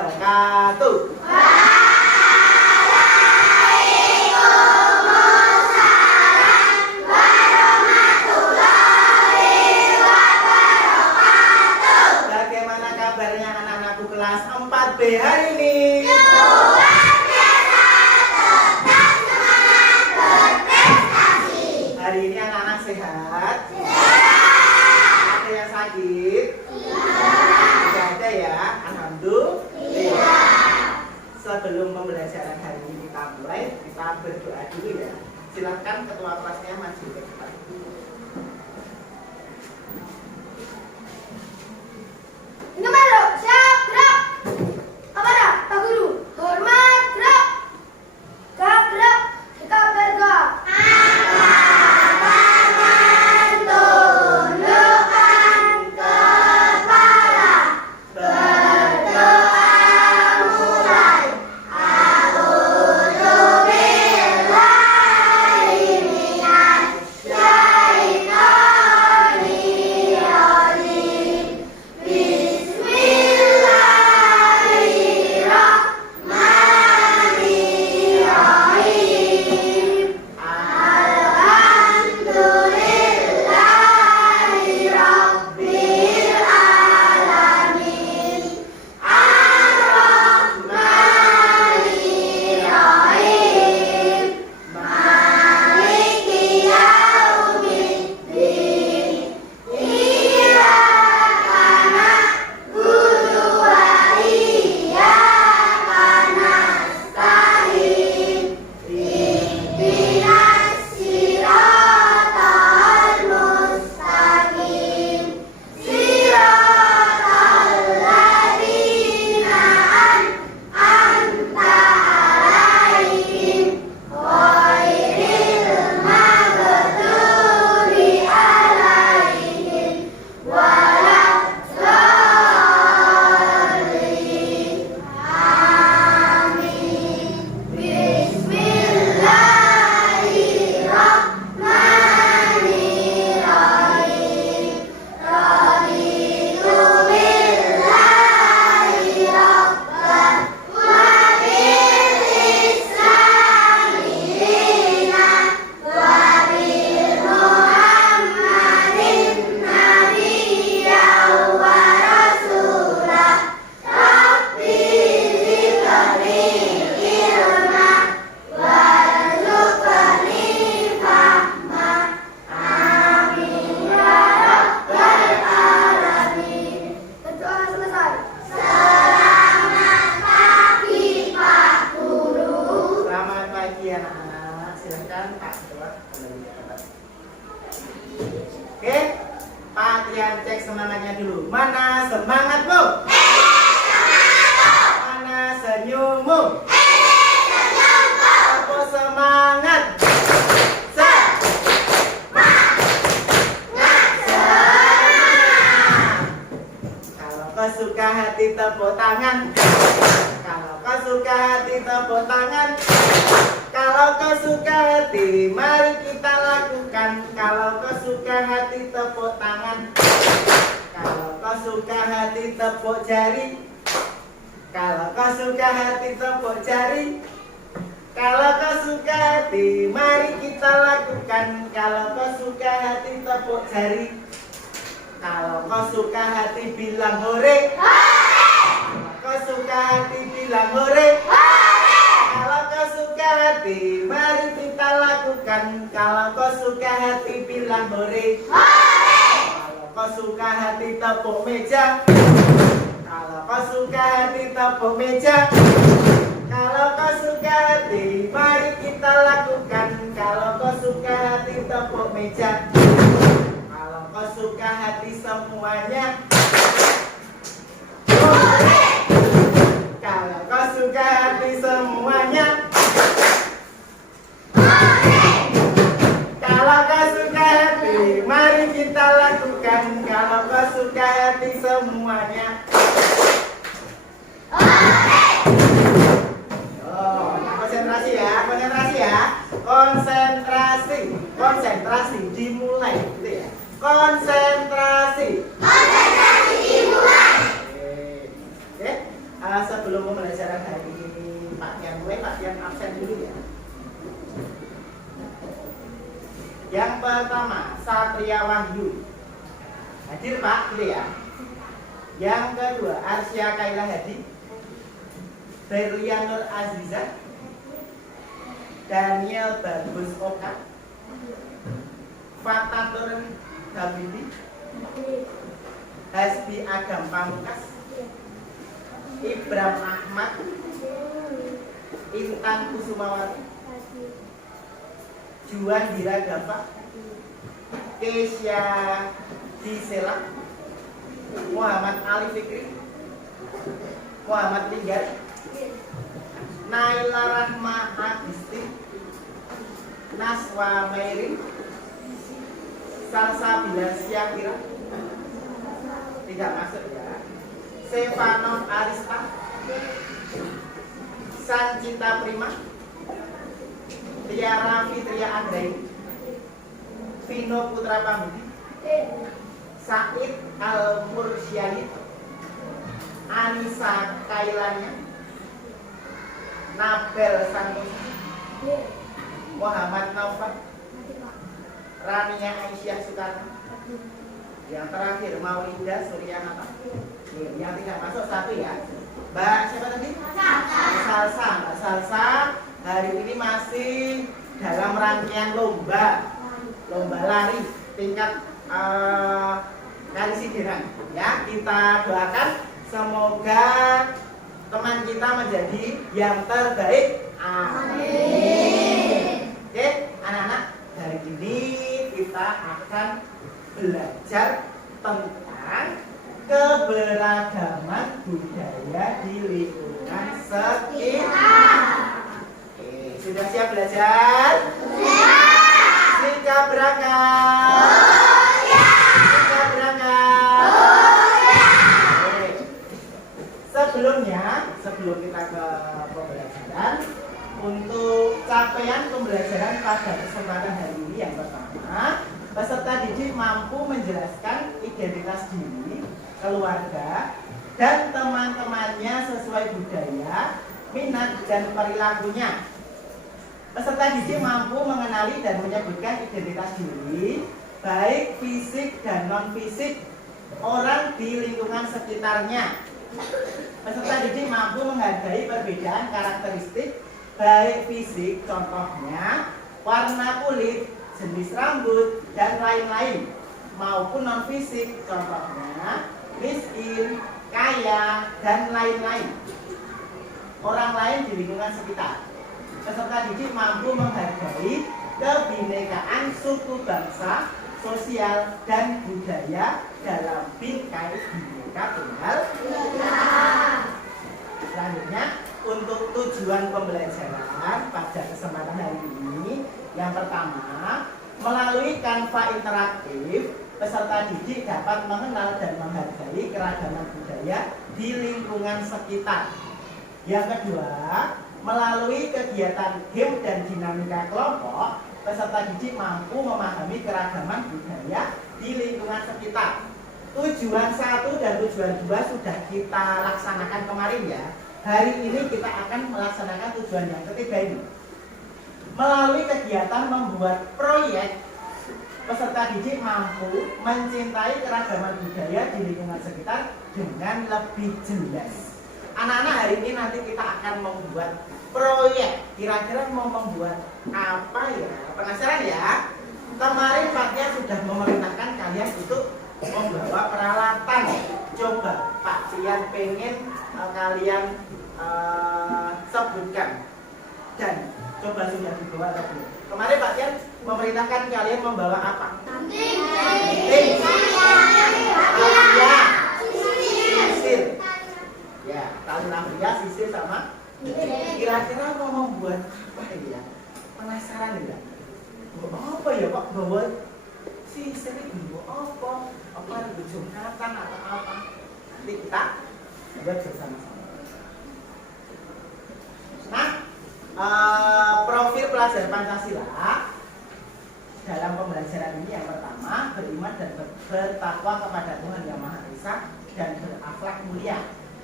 wabarakatuh. Bagaimana kabarnya anak-anakku kelas 4B hari ini? Hari ini anak-anak sehat? Ada yang sakit? Tidak ada ya? Alhamdulillah. Sebelum pembelajaran hari ini kita mulai, kita berdoa dulu ya. Silakan ketua kelasnya maju ke depan. Numero, siap, gerak. Kepada Pak Guru, hormat, gerak. Gerak, gerak, sikap bergerak. Tangan, tundukkan kepala. Berdoa mulai. A'udzubillahi minasyaitonir rajim. Bismillahirrahmanirrahim. Alhamdulillahi rabbil alamin. Ar-Rahmanirrahim. Maliki yaumiddin. Iyyaka na'budu wa iyyaka nasta'in. Ihdinas siratal mustaqim. Siratal ladzina an'amta 'alaihim ghairil maghdubi 'alaihim waladdallin. Amin. Bismillahirrahmanirrahim. Raditu billahi rabban wa bil islami dinan wa bi Muhammadin nabiyyan wa rasulah. Rabbi zidni ilma warzuqni fahma. Amin ya rabbal alamin. Berdoa selesai. Selamat pagi Pak Guru. Selamat pagi anak-anak. Silakan Pak Ketua kembali ke tempat. Oke, Pak Trian cek semangatnya dulu. Mana semangatmu? Mana senyummu? Apa semangat? Kalau kau suka hati tepuk tangan. Kalau kau suka hati tepuk tangan. Kalau kau suka hati, mari kita lakukan. Kalau kau suka hati tepuk tangan. Kalau kau suka hati tepuk jari. Kalau kau suka hati tepuk jari. Kalau kau suka hati, mari kita lakukan. Kalau kau suka hati tepuk jari. Kalau kau suka hati bilang hore. Kalau kau suka hati bilang hore. Kalau kau suka hati, mari kita lakukan. Kalau kau suka hati bilang hore. Kalau kau suka hati tepuk meja. Kalau kau suka hati tepuk meja. Kalau kau suka hati, mari kita lakukan. Kalau kau suka hati tepuk meja. Kalau kau suka hati semuanya. Kalau kau suka hati semuanya. Kalau kau suka hati, mari kita lakukan. Kalau kau suka hati semuanya. Oh, konsentrasi ya, konsentrasi ya. Konsentrasi, konsentrasi dimulai, gitu ya. Konsentrasi. Konsentrasi dimulai. Oke. sebelum pembelajaran hari ini Pak Tian absen dulu ya. Yang pertama, Satria Wahyu. Hadir Pak, gitu ya. Yang kedua, Arsya Kaila Hadi, Berlian Nur Aziza, Daniel Bagus Oka, Fatatur Dabidi, Hasbi Agam Pamungkas, Ibram Ahmad, Intan Kusumawati, Juan Diragava, Kesia Disela, Muhammad Ali Fikri, Muhammad Linggar, Naila Rahma Adisti, Naswa Mairin, Salsabila Syakira, tidak masuk ya. Stefano Arista, Sancita Prima, Tiara Fitria Andrei, Vino Putra Pamudi, Said Al Mursyadi, Anissa Kailanya, Nabel Santos, Muhammad Naufal, Rania Aisyah Sukarno. Yang terakhir Maulida Suryanata. Yang tidak masuk satu ya. Mbak siapa tadi? Salsa. Mbak Salsa hari ini masih dalam rangkaian lomba lari tingkat Kali Sideran. Ya, kita doakan semoga teman kita menjadi yang terbaik. Amin. Oke, anak-anak, hari ini kita akan belajar tentang keberagaman budaya di lingkungan sekitar. Oke, sudah siap belajar? Siap berangkat? Siap berangkat? Oke. Sebelum kita ke pembelajaran, untuk capaian pembelajaran pada kesempatan hari ini yang pertama, peserta didik mampu menjelaskan identitas diri, keluarga, dan teman-temannya sesuai budaya, minat, dan perilakunya. Peserta didik mampu mengenali dan menyebutkan identitas diri, baik fisik dan non-fisik, orang di lingkungan sekitarnya. Peserta didik mampu menghargai perbedaan karakteristik, baik fisik, contohnya warna kulit, jenis rambut, dan lain-lain, maupun non-fisik, contohnya miskin, kaya, dan lain-lain, orang lain di lingkungan sekitar. Peserta didik mampu menghargai kebinekaan suku bangsa, sosial, dan budaya dalam bingkai Bhinneka Tunggal Ika. Selanjutnya, untuk tujuan pembelajaran pada kesempatan hari ini, yang pertama, melalui Canva interaktif, peserta didik dapat mengenal dan menghargai keragaman budaya di lingkungan sekitar. Yang kedua, melalui kegiatan game dan dinamika kelompok, peserta didik mampu memahami keragaman budaya di lingkungan sekitar. Tujuan 1 dan tujuan 2 sudah kita laksanakan kemarin ya. Hari ini kita akan melaksanakan tujuan yang ketiga ini. Melalui kegiatan membuat proyek, peserta didik mampu mencintai keragaman budaya di lingkungan sekitar dengan lebih jelas. Anak-anak, hari ini nanti kita akan membuat proyek. Kira-kira mau membuat apa ya? Penasaran ya? Kemarin Pak Tia sudah memerintahkan kalian untuk membawa peralatan. Coba Pak Tian pengen kalian sebutkan, dan coba sudah dibawa atau belum? Kemarin Pak Tian memerintahkan kalian membawa apa? Sisir. Ya, tali lampu, sisir sama. Kira-kira mau membuat apa ya? Penasaran enggak? Apa ya Pak bawa sisir itu apa? Apa itu jumatan atau apa? Nanti kita buat bersama-sama. Nah, profil pelajar Pancasila dalam pembelajaran ini yang pertama, beriman dan bertakwa kepada Tuhan Yang Maha Esa dan berakhlak mulia.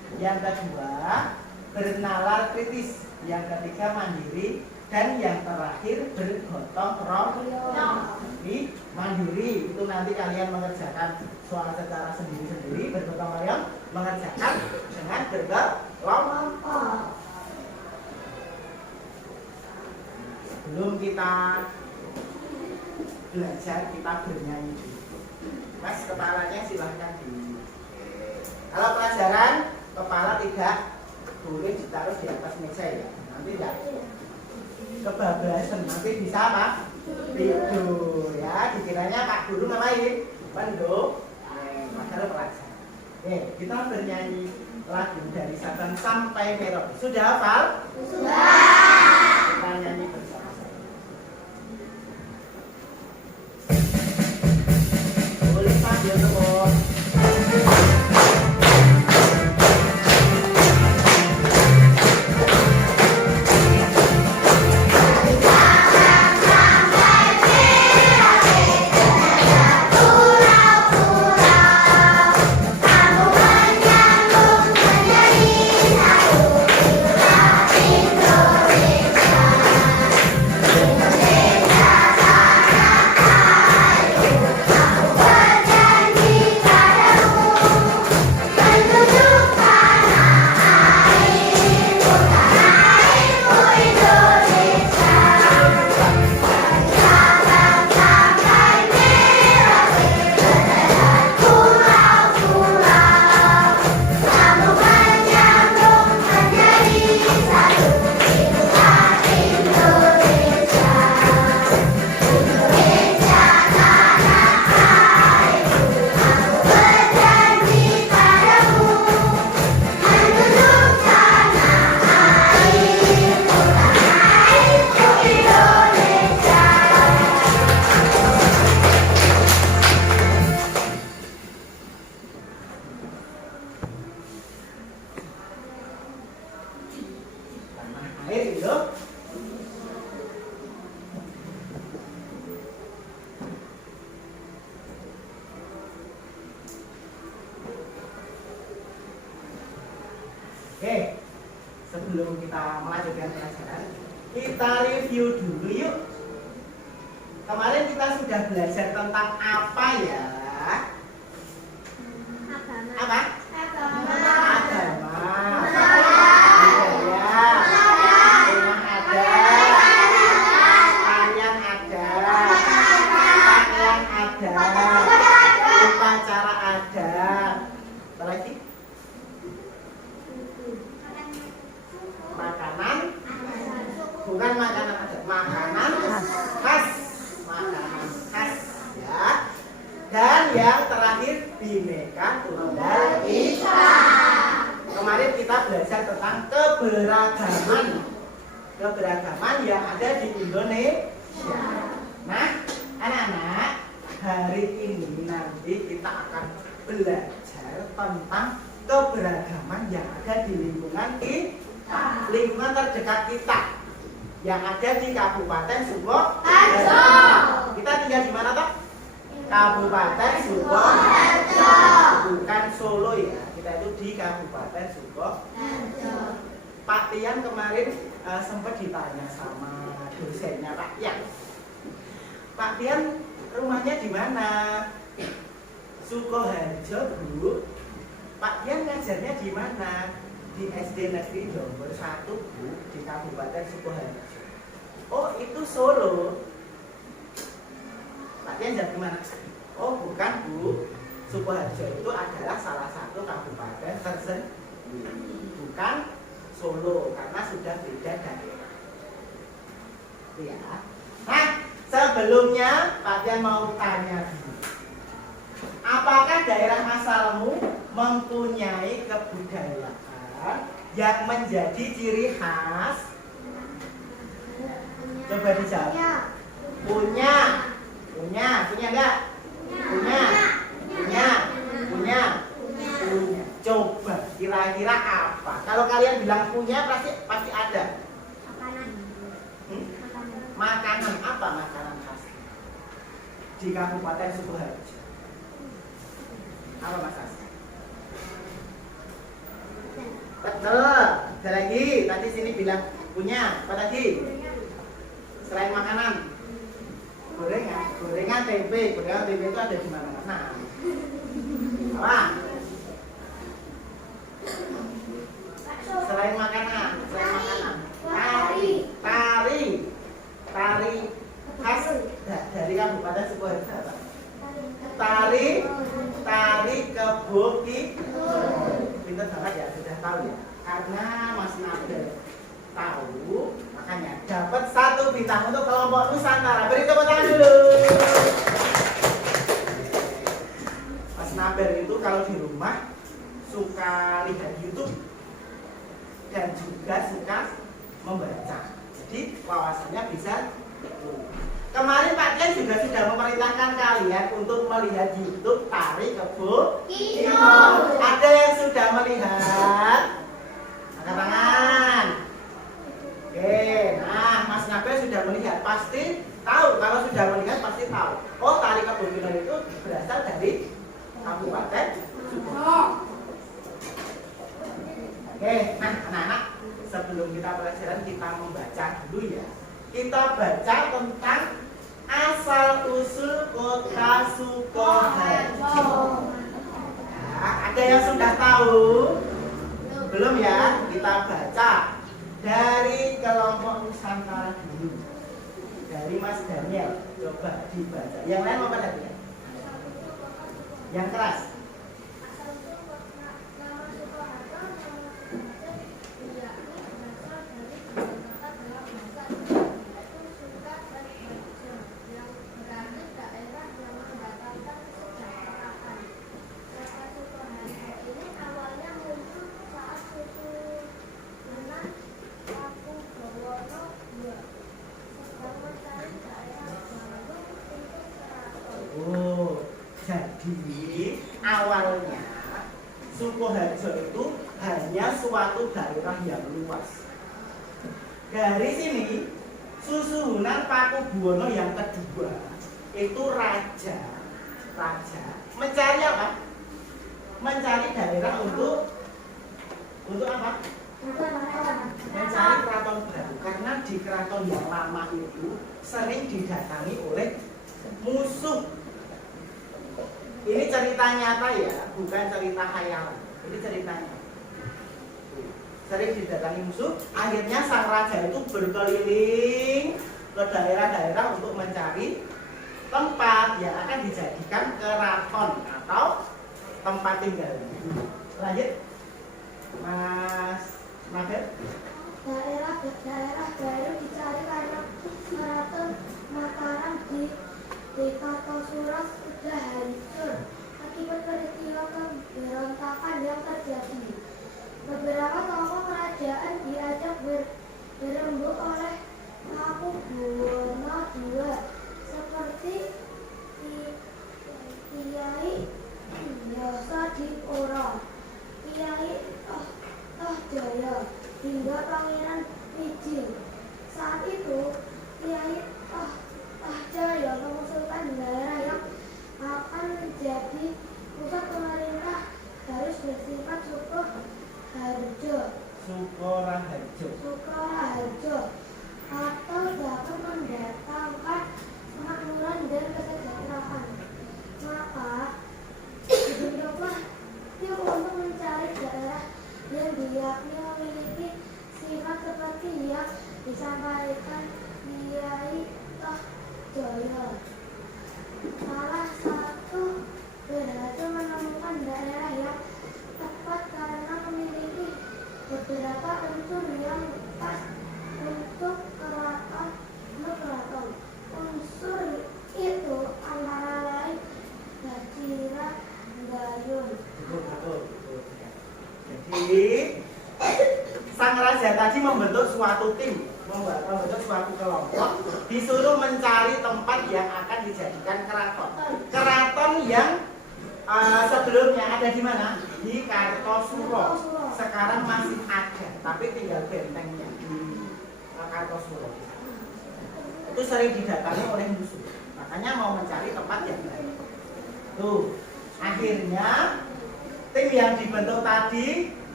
Yang kedua, bernalar kritis. Yang ketiga, mandiri. Dan yang terakhir, bergotong royong. Jadi mandiri itu nanti kalian mengerjakan soal secara sendiri-sendiri, bergotong royong mengerjakan dengan berkelompok. Sebelum kita belajar, kita bernyanyi dulu. Mas, kepalanya silahkan di. Kalau pelajaran, kepala tidak boleh ditaruh di atas meja ya. Nanti enggak kebablasan, nanti bisa apa? Tidur ya. Dikiranya Pak Guru ngapain? Menduk. Padahal pelajaran. Oke, kita bernyanyi lagu dari Sabang sampai Merauke. Sudah hafal? Sudah. Kita nyanyi bersama-sama. Boleh sambil tepuk. Oke, sebelum kita melanjutkan pelajaran, kita review dulu yuk. Kemarin kita sudah belajar tentang apa ya? Apa? Agama. Upacara adat. Apa lagi? Makanan, bukan makanan adat, makanan khas, makanan khas ya. Dan yang terakhir Bhinneka Tunggal Ika. Kemarin kita belajar tentang keberagaman yang ada di Indonesia. Nah, anak-anak, hari ini nanti kita akan belajar tentang keberagaman yang ada di lingkungan kita, lingkungan terdekat kita yang ada di Kabupaten Sukoharjo. Kita tinggal di mana toh? Kabupaten Sukoharjo, bukan Solo ya. Kita itu di Kabupaten Sukoharjo. Pak Tian kemarin sempat ditanya sama dosennya Pak Tian. Pak Tian, rumahnya di mana? Sukoharjo, Bu. Pak Tian ngajarnya di mana? Di SD Negeri Jombor 1, Bu, di Kabupaten Sukoharjo. Oh, itu Solo. Pak Tian jawab gimana? Oh, bukan, Bu. Sukoharjo itu adalah salah satu kabupaten tersendiri, bukan Solo, karena sudah beda daerah. Ya. Nah, sebelumnya Pak Tian mau tanya dulu. Apakah daerah asalmu mempunyai kebudayaan yang menjadi ciri khas? Coba dijawab. Punya enggak? Punya. Coba kira-kira apa? Kalau kalian bilang punya pasti ada. Makanan apa makanan khas di Kabupaten Sukoharjo? Apa Mas As? Betul. Ada lagi. Tadi sini bilang punya. Apa lagi? Selain makanan. Gorengan. Gorengan tempe. Gorengan tempe itu ada di mana-mana. Apa? Selain makanan. Selain makanan. Tari. Tari. Tari khas dari Kabupaten Sukoharjo. Tari. Tari keboki. Pintar banget ya, sudah tahu ya. Karena Mas Nabil tahu, makanya dapat 1 bintang untuk kelompok Nusantara. Beri tepuk tangan dulu. Mas Nabil itu kalau di rumah suka lihat YouTube dan juga suka membaca. Jadi wawasannya bisa. Kemarin Pak Ken juga sudah memerintahkan kalian untuk melihat YouTube Tari Kebo Timur. Ada yang sudah melihat? Angkat tangan. Oke, nah Mas Nabil sudah melihat, pasti tahu. Kalau sudah melihat pasti tahu. Oh, Tari Kebo Timur itu berasal dari Kabupaten Sukoharjo. Oke, nah anak-anak, sebelum kita pelajaran kita membaca dulu ya. Kita baca tentang asal-usul kota Sukoharjo. Nah, ada yang sudah tahu? Belum ya? Kita baca dari kelompok Nusantara dulu. Dari Mas Daniel, coba dibaca. Yang lain mau pada ya? Yang keras. Jadi awalnya Sukoharjo itu hanya suatu daerah yang luas. Dari sini Susuhunan Pakubuwono yang kedua itu raja mencari apa? Mencari daerah untuk apa? Mencari keraton baru. Karena di keraton yang lama itu sering didatangi oleh musuh. Ini cerita nyata ya, bukan cerita khayalan. Ini ceritanya. Sering didatangi musuh, akhirnya sang raja itu berkeliling ke daerah-daerah untuk mencari tempat yang akan dijadikan keraton atau tempat tinggal. Lanjut, Mas Nabil. Daerah baru dicari karena keraton Mataram di Kartosuro sudah hancur akibat peristiwa pemberontakan yang terjadi. Beberapa tokoh kerajaan diajak berembuk oleh Pakubuwono II seperti Kiai Yasadipuro, Kiai Tohjaya hingga Pangeran Pijing. Saat itu Kiai Tohjaya mengusulkan daerah yang akan menjadi pusat pemerintah harus bersifat Sukoharjo atau dapat mendatangkan kemakmuran dan kesejahteraan. Maka dibentuklah tim untuk mencari daerah yang diyakini memiliki sifat seperti yang disampaikan Kiai Tohjaya. Salah satu berhasil menemukan daerah yang tepat karena memiliki beberapa unsur yang pas untuk keraton. Unsur itu antara lain Bajira Gayun. Betul. Jadi sang raja tadi membentuk suatu tim, membentuk suatu kelompok, disuruh mencari tempat yang akan dijadikan keraton. Keraton yang sebelumnya ada di mana? Di Kartosuro. Sekarang masih ada, tapi tinggal bentengnya di Kartosuro. Itu sering didatangi oleh musuh. Makanya mau mencari tempat yang lain. Tuh, akhirnya tim yang dibentuk tadi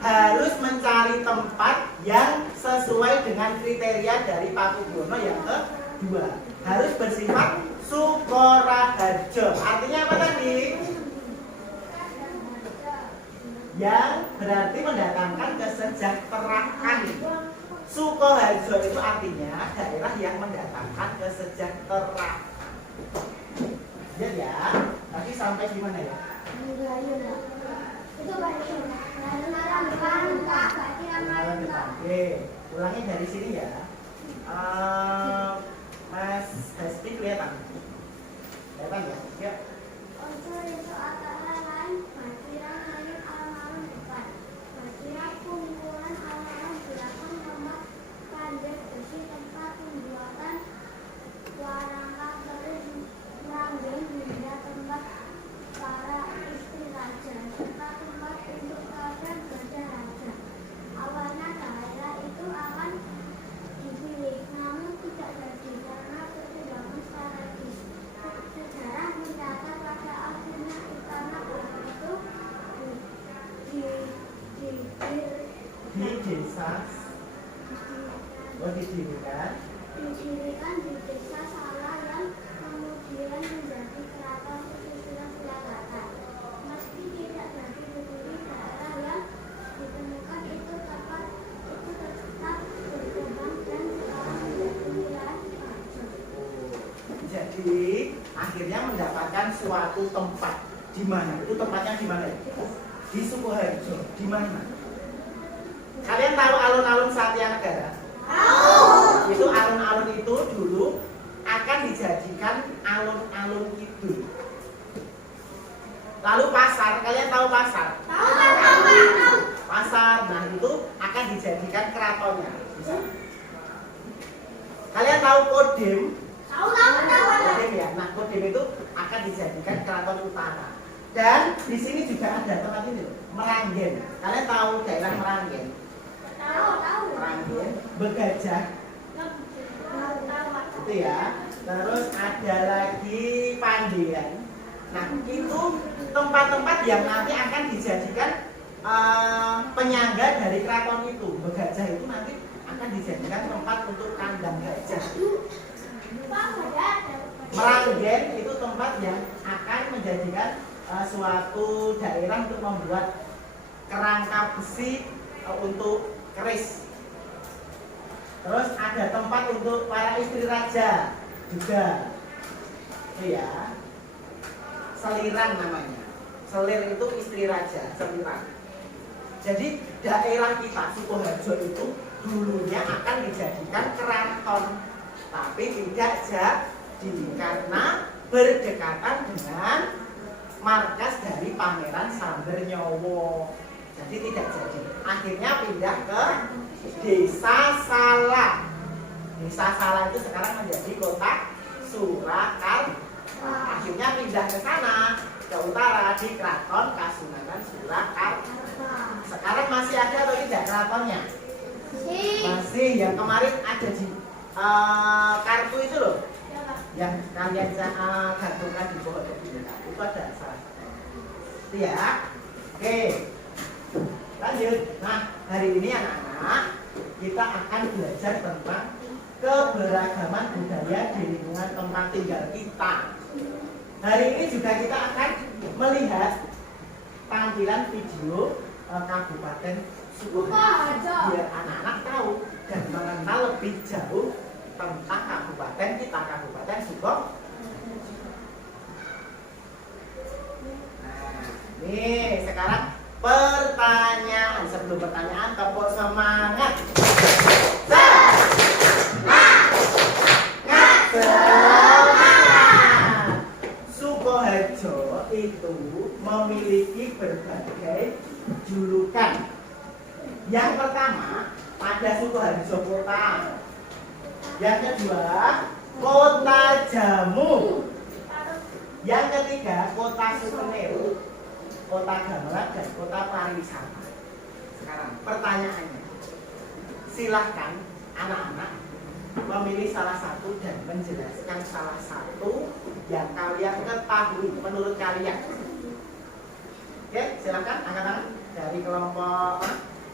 harus mencari tempat yang sesuai dengan kriteria dari Pakubuwono yang kedua. Harus bersifat Sukoraharjo. Artinya apa tadi? Yang berarti mendatangkan kesejahteraan. Sukoharjo itu artinya daerah yang mendatangkan kesejahteraan. Lihat ya, tadi sampai gimana ya? Itu baca. Oke, ulangi dari sini ya. Mas Hesti kelihatan? Kelihatan ya? Ya. Unsur itu antara lain bagian lain alun-alun depan, bagian kumpulan alun-alun belakang, tempat pandai besi, tempat pembuatan warangka keris meranggen hingga tempat para istri raja, serta tempat untuk kalian gajah raja. Awalnya daerah itu akan dipilih, namun tidak jadi karena pertimbangan strategis. Sejarah mencatat pada akhirnya istana baru itu didirikan di desa Salah yang kemudian menjadi keraton Susunan Surakarta. Meski tidak jadi berdiri, daerah yang ditemukan itu tetap berkembang dan sekarang menjadi wilayah Raja. Jadi akhirnya mendapatkan suatu tempat. Di mana? Itu tempatnya di mana? Di Sukoharjo. Di mana? Kalian tahu alun-alun Satya Negara? Tahu. Itu alun-alun itu dulu akan dijadikan alun-alun kidul. Lalu pasar, kalian tahu pasar? Tahu. Pasar, nah itu akan dijadikan keratonnya. Bisa. Kalian tahu Kodim? Tahu. Kodim ya. Nah, Kodim itu akan dijadikan keraton utara. Dan di sini juga ada tempat ini loh, Meranggen. Kalian tahu daerah Meranggen? Tahu. Meranggen, Begajah, itu ya. Terus ada lagi Pandian. Nah, itu tempat-tempat yang nanti akan dijadikan penyangga dari keraton itu. Begajah itu nanti akan dijadikan tempat untuk kandang gajah. Meranggen itu tempat yang akan menjadikan suatu daerah untuk membuat kerangka besi untuk keris. Terus ada tempat untuk para istri raja juga. Itu ya. Seliran namanya. Selir itu istri raja, seliran. Jadi daerah kita Sukoharjo itu dulunya akan dijadikan keraton, tapi tidak jadi karena berdekatan dengan markas dari Pangeran Sambernyowo. Jadi tidak jadi. Akhirnya pindah ke Desa Salah. Desa Salah itu sekarang menjadi kota Surakarta. Akhirnya pindah ke sana, ke utara di Keraton Kasunanan Surakarta. Sekarang masih ada atau tidak keratonnya? Masih. Yang kemarin ada di kartu itu loh, yang kalian gantungkan di bawah itu ada salah. Itu ya. Oke, lanjut. Nah, hari ini anak-anak kita akan belajar tentang keberagaman budaya di lingkungan tempat tinggal kita. Hari ini juga kita akan melihat tampilan video Kabupaten Sukoharjo biar anak-anak tahu dan mengenal lebih jauh tentang kabupaten kita, Kabupaten Sukoharjo. Nah, nih sekarang pertanyaan. Sebelum pertanyaan, tepuk semangat. Sukoharjo itu memiliki berbagai julukan. Yang pertama, ada Sukoharjo Kota. Yang kedua, Kota Jamu. Yang ketiga, Kota Souvenir, Kota Gamelan, dan Kota Pariwisata. Sekarang pertanyaannya, silahkan anak-anak memilih salah satu dan menjelaskan salah satu yang kalian ketahui menurut kalian. Oke, silahkan angkat tangan dari kelompok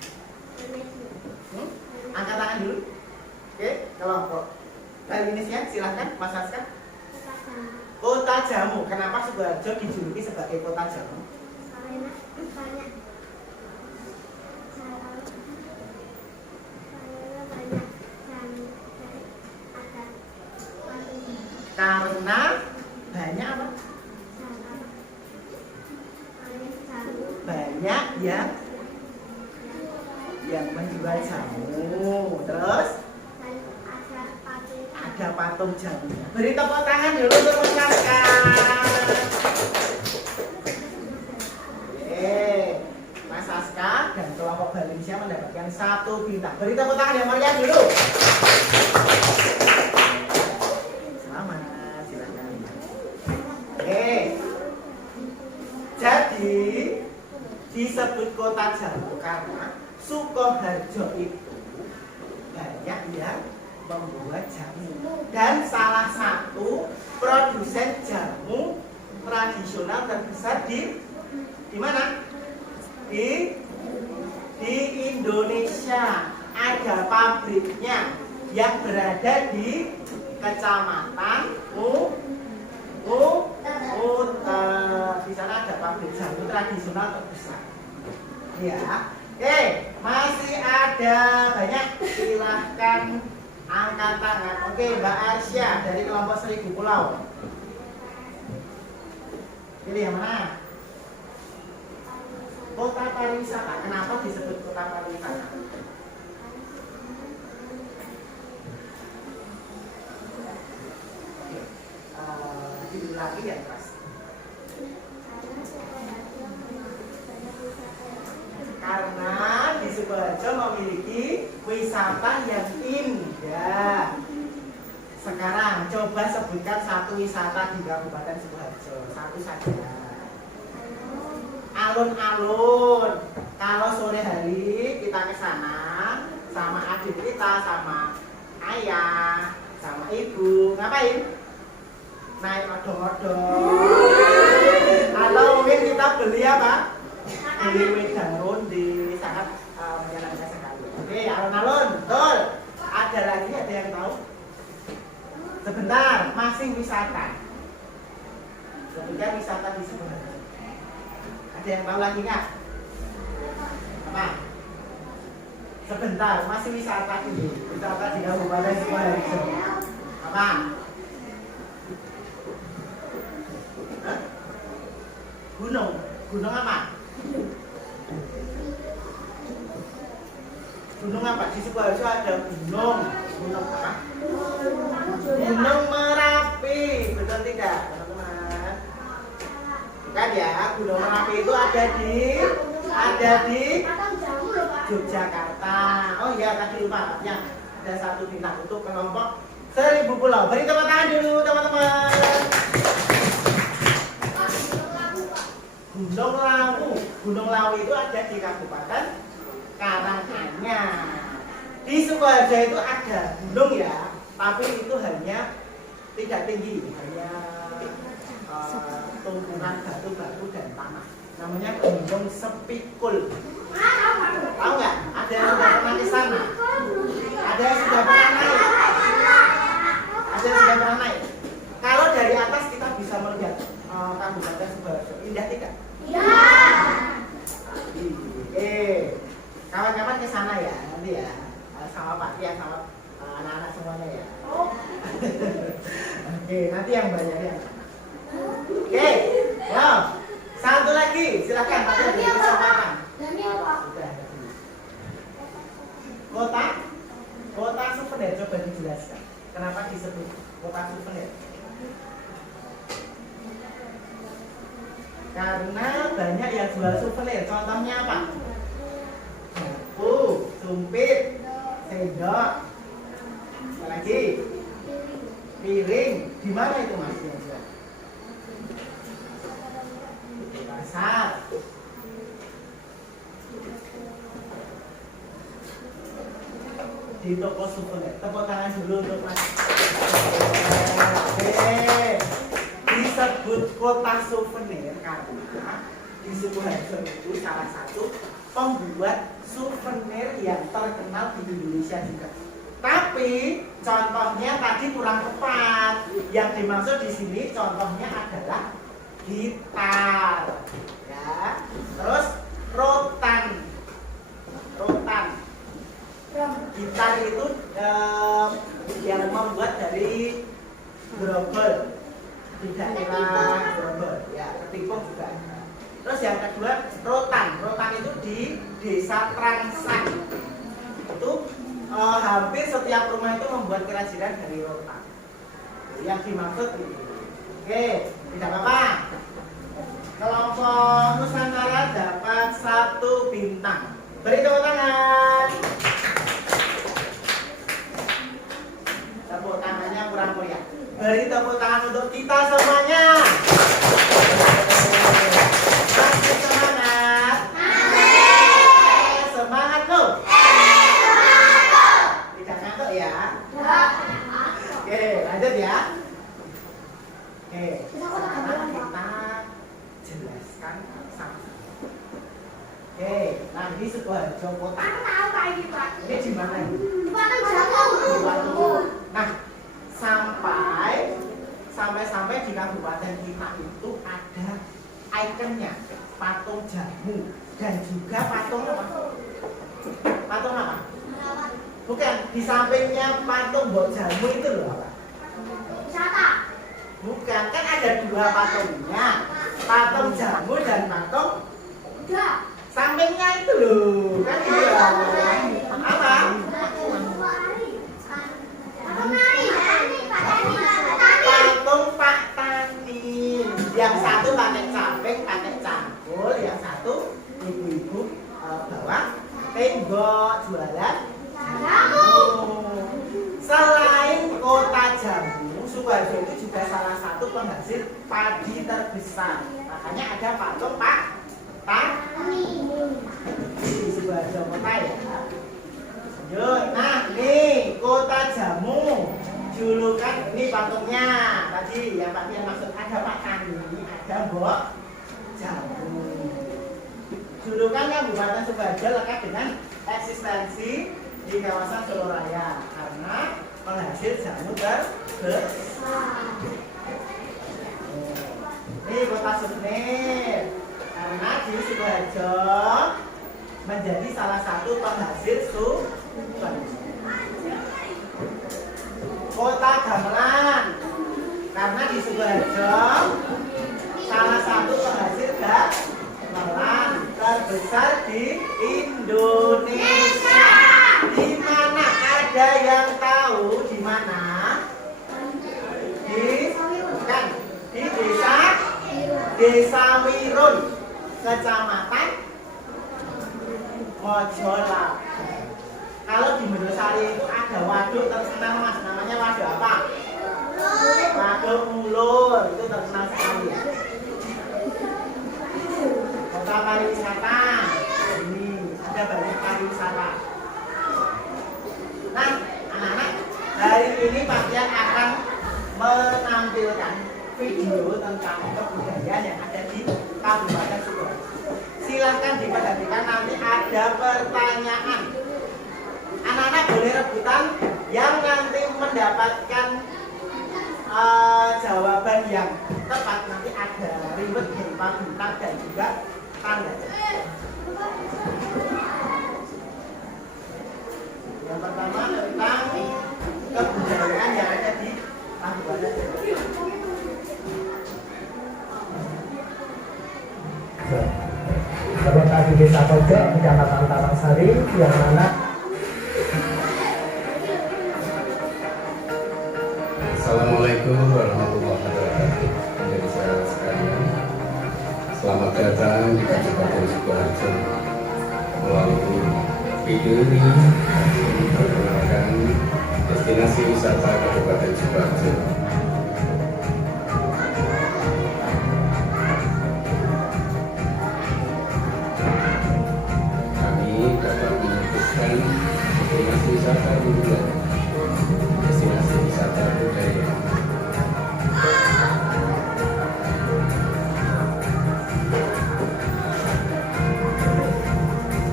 Angkat tangan dulu. Oke, kelompok. Inisial silahkan Mas Aska. Kota Jamu. Kenapa Sidoarjo dijuluki sebagai kota jamu? Karena banyak Karena banyak apa? Banyak yang menjual jamu. Terus ada patung jamu. Beri tepuk tangan dulu untuk Mas Aska. Mas Aska dan kelompok Balinsia mendapatkan 1 bintang. Beri tepuk tangan yang meriah dulu. Selamat, silakan. Jadi disebut kota jamu karena Sukoharjo itu banyak yang membuat jamu dan salah satu produsen jamu tradisional terbesar di mana? Di Indonesia. Ada pabriknya yang berada di Kecamatan di sana ada pabrik jamu tradisional terbesar. Ya. Masih ada banyak. Silahkan angkat tangan. Oke, Mbak Arsya dari kelompok 1000 Pulau. Pilih yang mana? Kota pariwisata. Kenapa disebut kota pariwisata? Tidur lagi ya, Mas. Karena di Sidoarjo memiliki wisata yang indah. Sekarang coba sebutkan satu wisata di Kabupaten Sidoarjo, satu saja. Alun-alun. Kalau sore hari kita ke sana sama adik kita, sama ayah, sama ibu, ngapain? Naik odong-odong. Atau mungkin kita beli apa? Beli wedang ronde, sangat menyenangkan sekali. Oke, alun-alun, betul. Ada lagi, ada yang tahu? Sebentar, masih wisata. Sebutkan wisata di Sidoarjo. Ada yang tahu lagi nggak? Apa? Sebentar, masih wisata ini. Wisata di Kabupaten Sidoarjo. Apa? Hah? Gunung. Gunung apa? Gunung apa? Di Sidoarjo ada gunung. Gunung apa? Gunung Merapi. Betul tidak, teman-teman? Bukan ya, Gunung Merapi itu ada di Yogyakarta. Oh iya, tadi lupa. Ya, ada 1 bintang untuk kelompok 1000 Pulau. Beri tepuk tangan dulu, teman-teman. Gunung Lawu. Gunung Lawu itu ada di Kabupaten Karanganyar. Di Sidoarjo itu ada gunung ya, tapi itu hanya tidak tinggi, hanya tumpukan batu-batu dan tanah. Namanya Gunung Sepikul. Tahu nggak? Ada yang sudah pernah ke sana? Ada yang sudah pernah naik? Ada yang sudah pernah naik? Kalau dari atas kita bisa melihat Kabupaten Sidoarjo. Indah tidak? Kawan-kawan ke sana ya nanti ya, sama Pak Tian, sama anak-anak semuanya ya. Oke, nanti yang banyak ya. Oke, wow. Satu lagi, silakan Pak Tian, beri kesempatan. Sudah. Kota souvenir, coba dijelaskan. Kenapa disebut kota souvenir? Karena banyak yang jual souvenir. Contohnya apa? Garpu, sumpit, sendok, apa lagi? Piring. Di mana itu Mas? Di pasar. Di toko souvenir. Tepuk tangan dulu untuk Mas. Disebut kota souvenir karena di Sidoarjo itu salah satu pembuat souvenir yang terkenal di Indonesia juga. Tapi contohnya tadi kurang tepat. Yang dimaksud di sini contohnya adalah gitar, ya. Terus rotan. Gitar itu yang membuat dari grobol di daerah Grobol, ya, ketipung juga. Terus yang kedua rotan itu di desa Trangsan. Itu hampir setiap rumah itu membuat kerajinan dari rotan. Yang dimaksud itu. Oke, tidak apa-apa. Kelompok Nusantara dapat 1 bintang. Beri tepuk tangan. Tepuk tangannya kurang meriah. Beri tepuk tangan untuk kita semuanya. Masih semangat? Semangat loh. Tidak ngantuk ya? Oke, lanjut ya. Oke, sekarang kita jelaskan sama-sama. Oke, nah ini sebuah kota. Ini di mana ini? Di Batu. Nah, sampai di kabupaten kita itu ada ikonnya, patung jamu dan juga patung apa? Patung apa? Bukan, di sampingnya patung mbok jamu itu loh apa? Bukan, kan ada 2 patungnya, patung jamu dan patung sampingnya itu loh, kan iya. Apa? Patung Pak Tani. Yang satu pakai samping, pakai cangkul, yang satu ibu-ibu bawa tembok jualan jamu. Selain kota jamu, Sukoharjo itu juga salah satu penghasil padi terbesar. Makanya ada patung Pak Tani di Sukoharjo kota ya. Yuk, nah nih kota jamu. Julukan ini patungnya tadi ya Pak, yang maksud ada Pak Tani, ada Mbok Jamu. Julukan Kabupaten Sukoharjo lekat dengan eksistensi di kawasan Solo Raya karena penghasil jamu terbesar. Ini kota souvenir karena di Sukoharjo menjadi salah satu penghasil souvenir. Kota gamelan karena di Sukoharjo salah satu penghasil gamelan terbesar di Indonesia. Di mana ada yang tahu di mana? Bukan, di Desa Wirun, Kecamatan Mojolak. Kalau di Mendosari itu ada waduk terkenal Mas, namanya waduk apa? Waduk Mulur, itu terkenal sekali. Kota pariwisata, ini ada banyak pariwisata. Nah, anak-anak, hari ini Pak Dian akan menampilkan video tentang kebudayaan yang ada di Kabupaten Sukoharjo. Silahkan diperhatikan, nanti ada pertanyaan. Anak-anak boleh rebutan yang nanti mendapatkan jawaban yang tepat. Nanti ada reward berupa bintang dan juga tanda. Yang pertama tentang kebudayaan yang ada di Kabupaten Sukoharjo. Terletak di Desa Pojok, Kecamatan Tawangsari, yang mana Assalamualaikum warahmatullahi wabarakatuh. Menjadi saudara sekalian, selamat datang di Kabupaten Sukoharjo. Melalui video ini memperkenalkan destinasi wisata Kabupaten Sukoharjo. Kami dapat menyebutkan destinasi wisata unggulan, destinasi wisata budaya.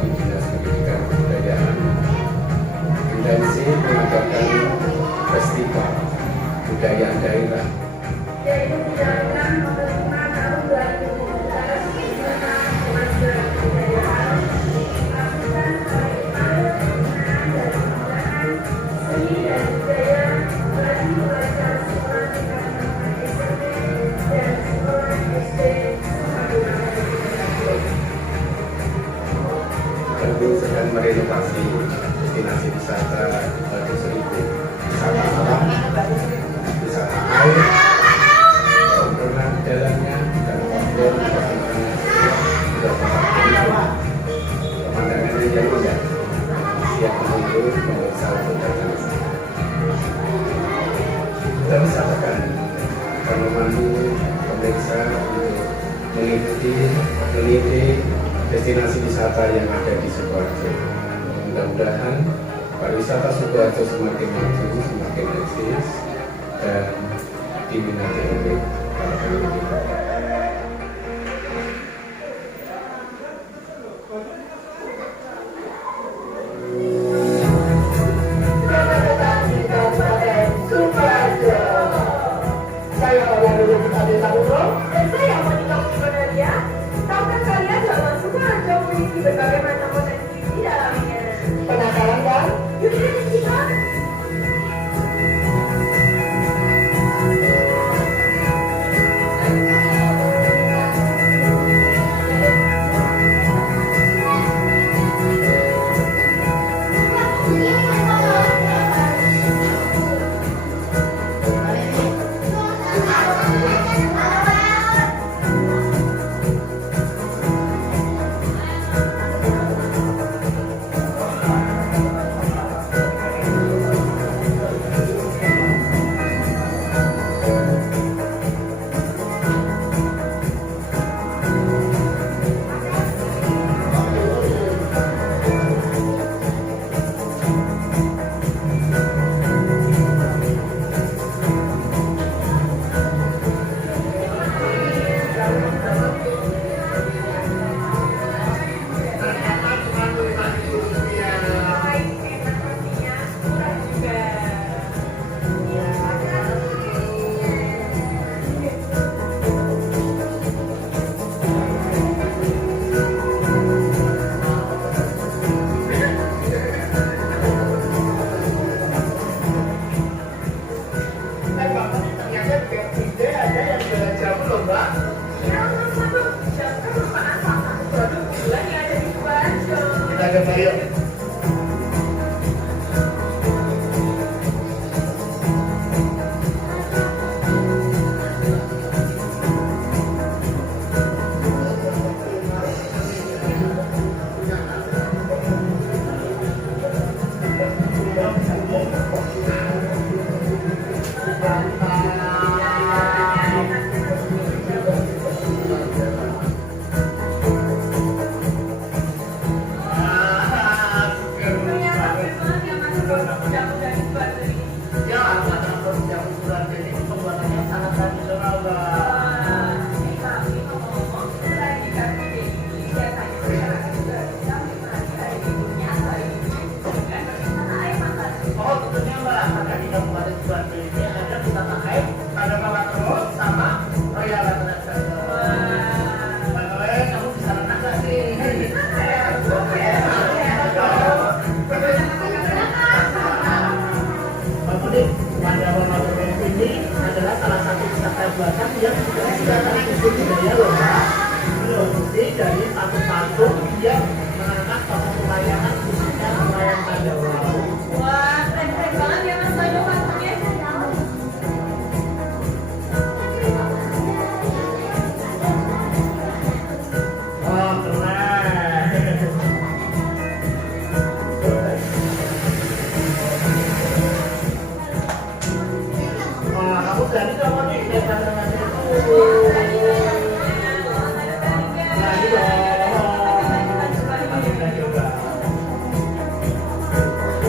dari Dinas Pendidikan dan Kebudayaan intensif mengadakan festival budaya daerah yaitu Undang-Undang Nomor 5 Tahun 2017 tentang Kemajuan Kebudayaan, Penghapusan Hal-Hal penggunaan dan penggunaan seni dan budaya bagi pelajar sekolah tingkat menengah SMP dan sekolah SD Kabupaten Sidoarjo. tentu sedang merenovasi destinasi wisata Batu Seribu, wisata alam, wisata air, sempurna di dalamnya, dan faktor pemandangannya yang indah, siap menunggu pemirsa untuk datang. Kita wisatakan akan memandu pemirsa untuk meneliti destinasi wisata yang ada di Sukoharjo. Mudah-mudahan pariwisata Sukoharjo semakin maju, semakin eksis, dan diminati oleh para pengunjung. Saya orang dulu kita desa Gunung. Dan saya Monika Mukonaria. Tahukah kalian bahwa Sukoharjo memiliki berbagai macam potensi di dalamnya? Penasaran kan? Yuk kita kita. Ternyata BPD ada yang jualan jamu loh mbak. Ya, satu jam kan merupakan salah satu produk unggulan yang ada di Sukoharjo. Kita coba yuk. Ternyata memang yang masuk produk jamu dari Sukoharjo ini. Ya, karena produk jamu Sukoharjo ini pembuatannya sangat tradisional mbak. Tapi ngomong-ngomong, selain di KPD ini biasanya masyarakat juga bisa menikmati hari liburnya atau liburnya dengan berwisata air makan. Oh tentunya mbak, karena di Kabupaten Sukoharjo ini ada wisata air, ada Malakro sama Royal Lateran Center. By the way, kamu bisa renang nggak sih? Pak Budi, pada Ramadan ini adalah salah satu wisata buatan yang sudah digunakan khusus budaya loh mbak. Belum bukti dari patung-patung yang mengangkat tokoh pewayangan khususnya pewayangan Pandawa. Wah, keren-keren banget ya Mas Toyo patungnya. Oh keren. Wah kamu berani kamu nih lihat tantangannya itu. Berani dong. Kita coba.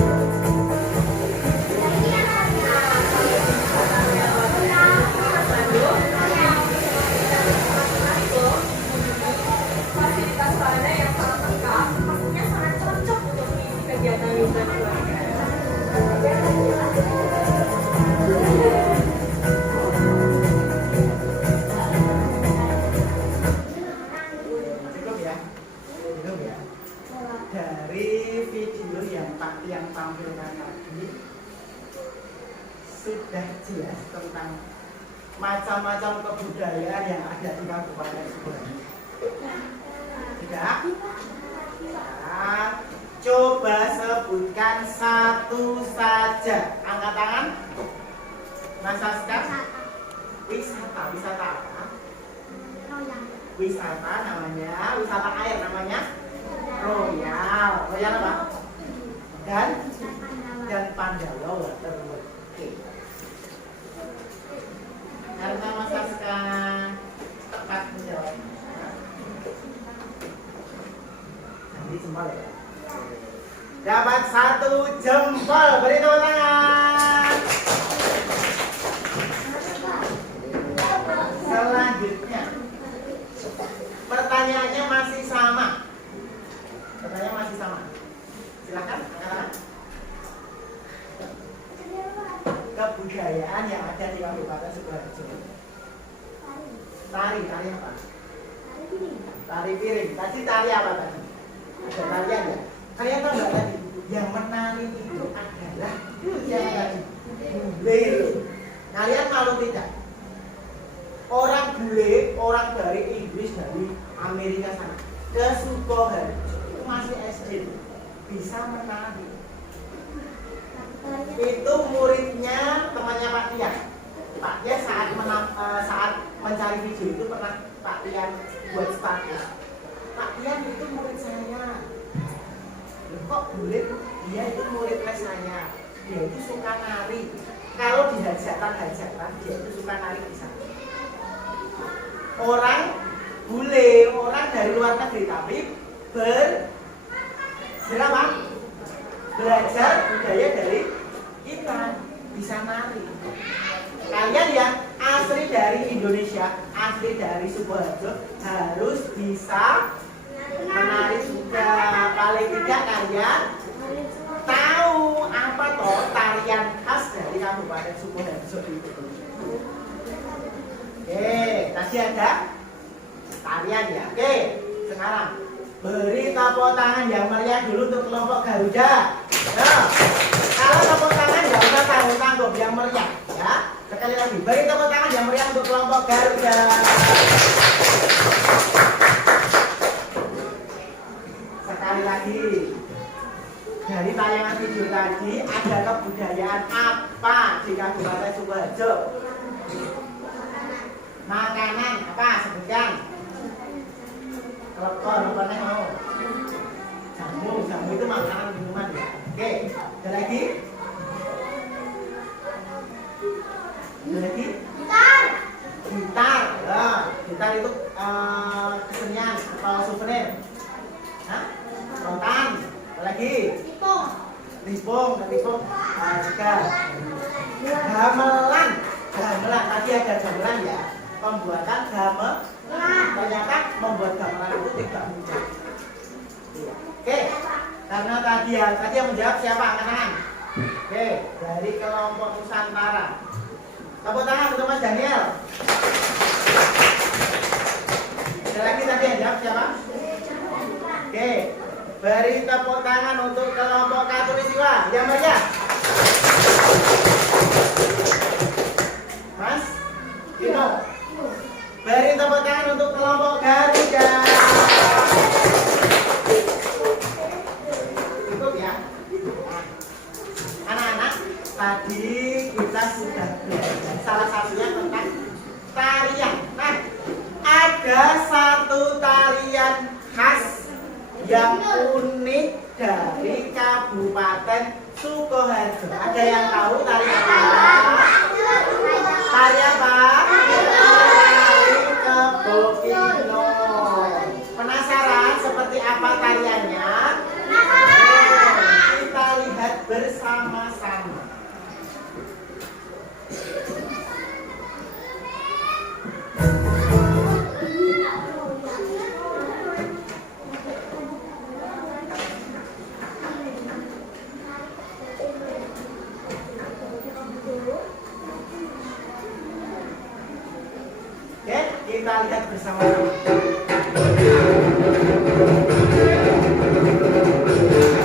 dari video yang Pak Tiang tampilkan tadi sudah jelas tentang macam-macam kebudayaan yang ada di Kabupaten Sidoarjo. Tidak? Nah, coba sebutkan satu saja. Angkat tangan. Mas Aska. Wisata. Wisata apa? Wisata namanya, wisata air namanya Royal. Royal apa? Dan Pandawa Water. Oke. Karena Mas Aska tepat menjawab. Nanti jempol ya. Dapat 1 jempol. Beri tepuk tangan. Selanjutnya, pertanyaannya masih sama. Pertanyaan masih sama. Silakan. Kebudayaan yang ada di Kabupaten Sidoarjo. Tari apa? Tari piring. Tadi tari apa tadi? Ada tarian ya? Kalian tahu nggak tadi? Yang menari itu adalah yang tadi bule. Kalian malu tidak? Orang bule, orang dari Inggris, dari Amerika sana ke Sukoharjo itu masih SD, bisa menari. Itu muridnya temannya Pak Tian. Pak Tian saat mencari video itu pernah Pak Tian buat status. Pak Tian itu murid saya. Loh, kok bule? Dia itu murid les saya. Dia itu suka nari. Kalau di hajatan dia itu suka nari di sana. Orang bule, orang dari luar negeri tapi belajar budaya dari kita, bisa nari. Kalian yang asli dari Indonesia, asli dari Sukoharjo harus bisa menari juga. Paling tidak kalian tahu apa toh tarian khas dari Kabupaten Sukoharjo itu. Oke, tadi ada tarian ya. Oke, sekarang beri tepuk tangan yang meriah dulu untuk kelompok Garuda. Nah, kalau tepuk tangan nggak usah tangguh-tangguh, yang meriah ya. Sekali lagi, beri tepuk tangan yang meriah untuk kelompok Garuda. Sekali lagi, dari tayangan video tadi ada kebudayaan apa di Kabupaten Sidoarjo? Makanan apa? Sebutkan. Klepon, apa nih mau? Jamu itu makanan minuman ya. Oke, ada lagi? Gitar. Ya, gitar itu kesenian atau souvenir. Hah? Rotan. Ada lagi? Lipung. Juga. Gamelan. Tadi ada gamelan ya. Pembuatan gamelan. Ternyata membuat gamelan itu tidak mudah. Oke, karena tadi yang menjawab siapa? Angkat tangan. Oke, dari kelompok Nusantara. Tepuk tangan untuk Mas Daniel. Ada lagi tadi yang jawab siapa? Oke, beri tepuk tangan untuk kelompok Katulistiwa. Yang meriah. Mas Dino. Beri tepuk tangan untuk kelompok Garuda. Cukup ya. Anak-anak, tadi kita sudah belajar salah satunya tentang tarian. Nah, ada satu tarian khas yang unik dari Kabupaten Sukoharjo. Ada yang tahu tarian apa? Tarian apa? Kebokino. Penasaran seperti apa tariannya? Kita lihat bersama-sama. Oke, kita lihat bersama-sama.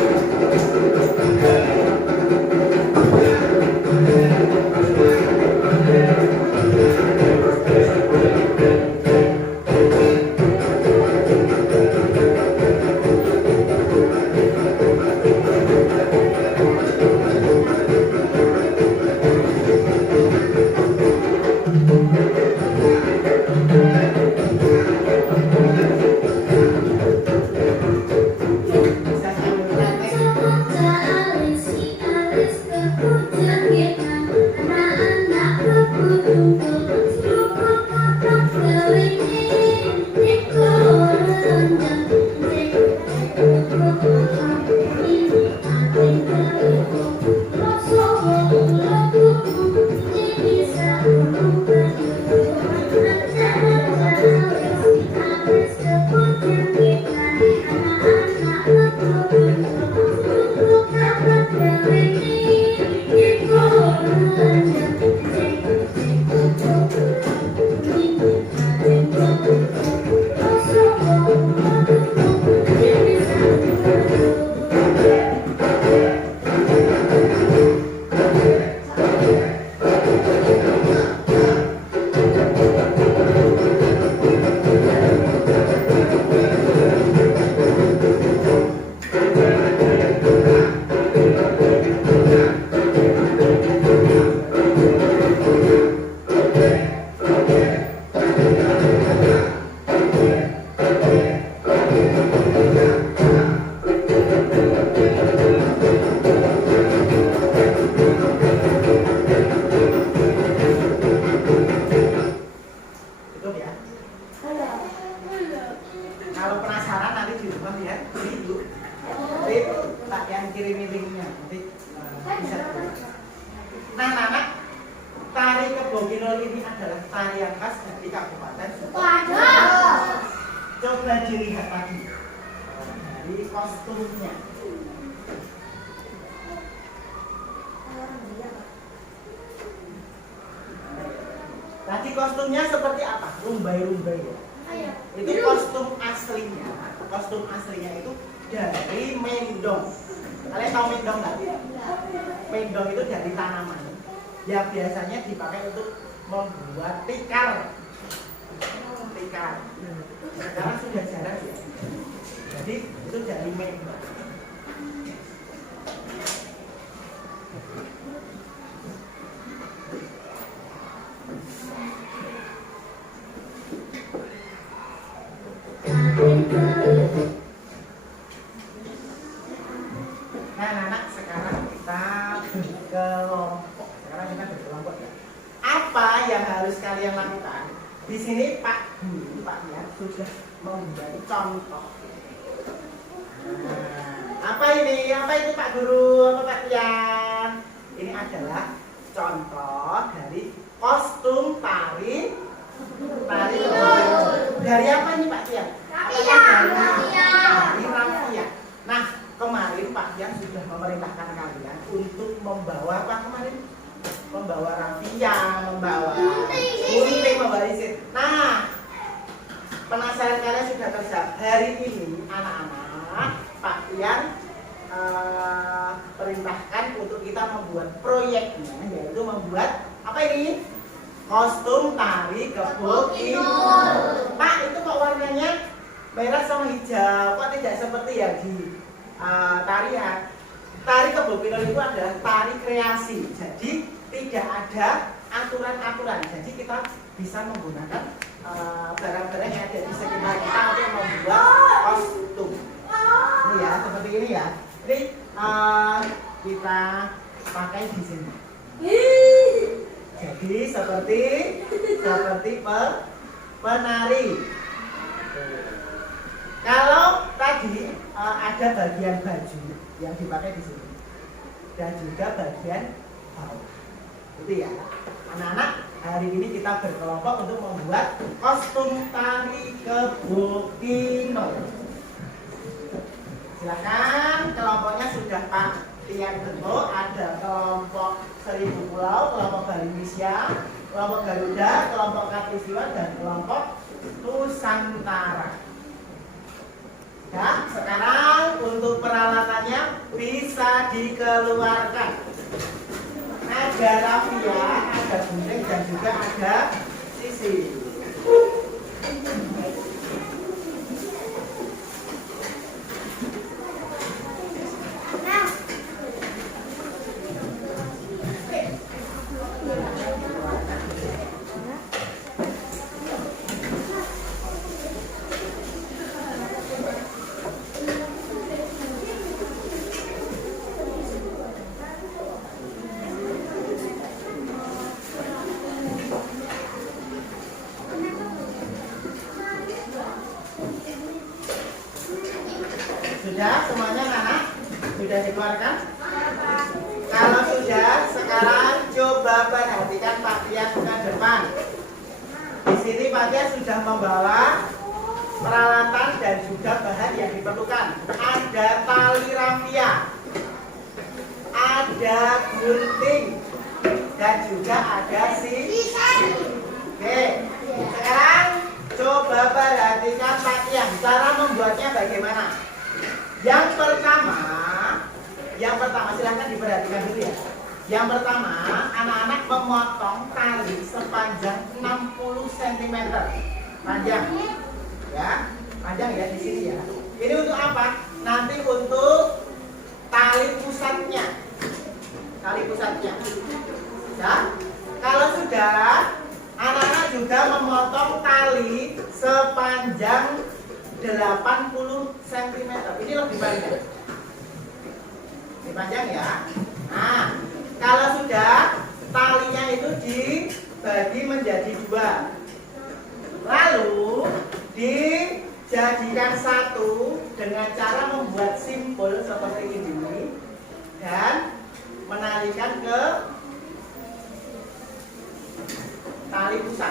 adalah tarian khas dari Kabupaten Waduh. Coba dilihat lagi dari kostumnya. Tadi kostumnya seperti apa? Rumbai-rumbai ya. Ayo. Itu kostum aslinya. Kostum aslinya itu dari mendong. Kalian tahu mendong nggak? Mendong itu dari tanaman yang biasanya dipakai untuk membuat tikar. Tikar. Sekarang sudah jarang ya. Jadi itu dari mendong. Nah, anak sekarang kita berkelompok. Sekarang kita berkelompok ya. Apa yang harus kalian lakukan? Di sini Pak Guru, Pak ya, sudah membuat contoh. Nah, apa ini? Apa itu Pak Guru? Apa Pak Tian? Ini adalah contoh dari kostum tari dari apa ini Pak Tian? Dari raffia. Nah, kemarin Pak Tian sudah memerintahkan kalian untuk membawa apa kemarin? Membawa raffia, membawa gunting, membawa lisin. Nah, penasaran kalian sudah terjawab. Hari ini anak-anak Pak Tian perintahkan untuk kita membuat proyeknya, yaitu membuat apa ini? Kostum tari kebo kinul. Pak, itu kok warnanya merah sama hijau, kok tidak seperti yang di tarian? Tari kebo kinul itu adalah tari kreasi, jadi tidak ada aturan-aturan. Jadi kita bisa menggunakan barang-barang yang ada di sekitar kita untuk membuat kostum. Ini ya, seperti ini ya. Ini kita pakai di sini. Jadi seperti penari. Kalau tadi ada bagian baju yang dipakai di sini dan juga bagian bau. Itu ya. Anak-anak, hari ini kita berkelompok untuk membuat kostum tari kebo kinul. Silakan, kelompoknya sudah Pak Tian bentuk. Ada kelompok 1000 Pulau, kelompok Garuda, kelompok Garuda, kelompok Katulistiwa, dan kelompok Nusantara. Ya, sekarang untuk peralatannya bisa dikeluarkan. Ada raffia, ada gunting, dan juga ada sisir. Sudah semuanya anak? Sudah dikeluarkan? Kalau sudah, sekarang coba perhatikan Pak Tian ke depan. Di sini Pak Tian sudah membawa peralatan dan juga bahan yang diperlukan. Ada tali raffia, ada gunting, dan juga ada sisir. Oke, sekarang coba perhatikan Pak Tian. Cara membuatnya bagaimana? Yang pertama silahkan diperhatikan dulu ya. Yang pertama, anak-anak memotong tali sepanjang 60 cm panjang. Ya, panjang ya di sini ya. Ini untuk apa? Nanti untuk tali pusatnya. Tali pusatnya. Ya. Kalau sudah, anak-anak juga memotong tali sepanjang 80 cm. Ini lebih panjang. Lebih panjang ya. Nah, kalau sudah, talinya itu dibagi menjadi 2. Lalu dijadikan satu dengan cara membuat simpul seperti ini dan menarikan ke tali pusat.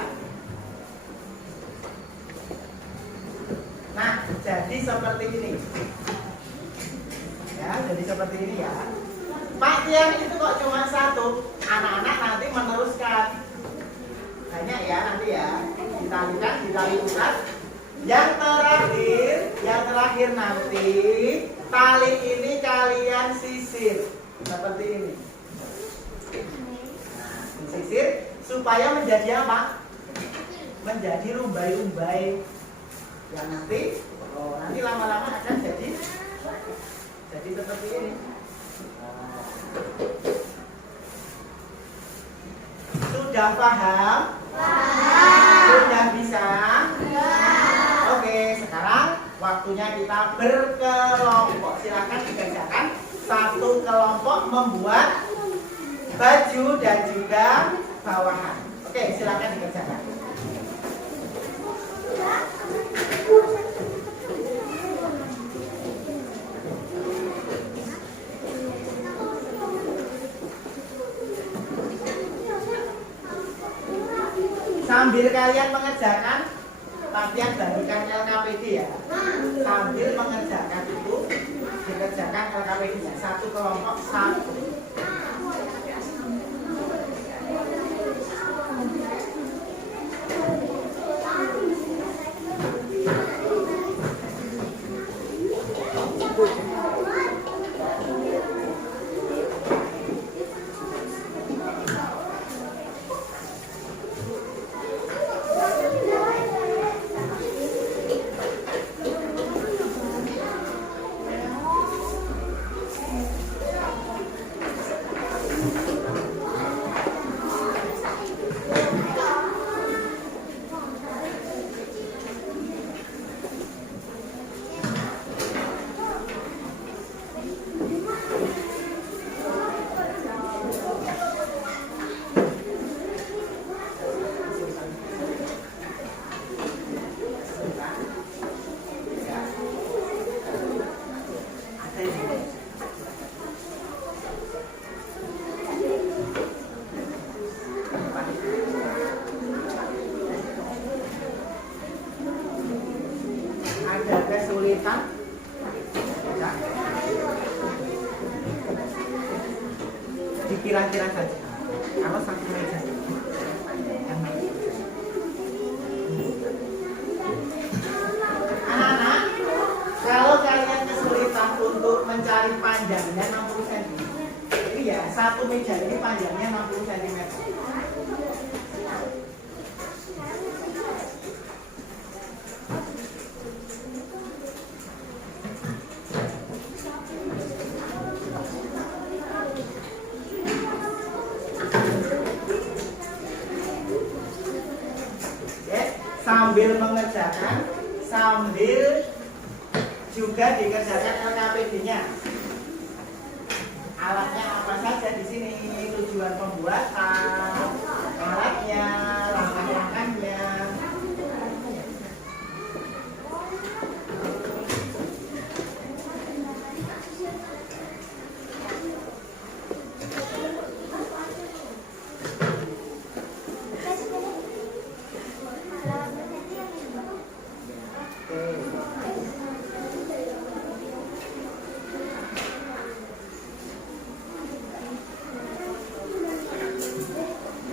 jadi seperti ini ya. Pak tiang itu kok cuma satu. Anak-anak nanti meneruskan. Banyak ya nanti ya. Ditalikan, ditali urat. Yang terakhir nanti tali ini kalian sisir seperti ini. Nah, disisir supaya menjadi apa? Menjadi rumbai-rumbai. Yang nanti lama-lama akan jadi seperti ini. Sudah paham? Sudah bisa? Oke, sekarang waktunya kita berkelompok. Silakan dikerjakan. Satu kelompok membuat baju dan juga bawahan. Oke, silakan dikerjakan. Sambil kalian mengerjakan, latihan bagikan LKPD ya. Sambil mengerjakan itu, dikerjakan LKPD-nya. Satu kelompok, satu. Ada kesulitan? Ya. Dikira-kira saja. Kalau satu meja yang lain. Anak-anak, kalau kalian kesulitan untuk mencari panjangnya 60 cm, ini ya satu meja ini panjangnya 60 cm. Sambil mengerjakan, sambil juga dikerjakan LKPD-nya. Alatnya apa saja di sini, tujuan pembuatan, alatnya, langkah-langkahnya.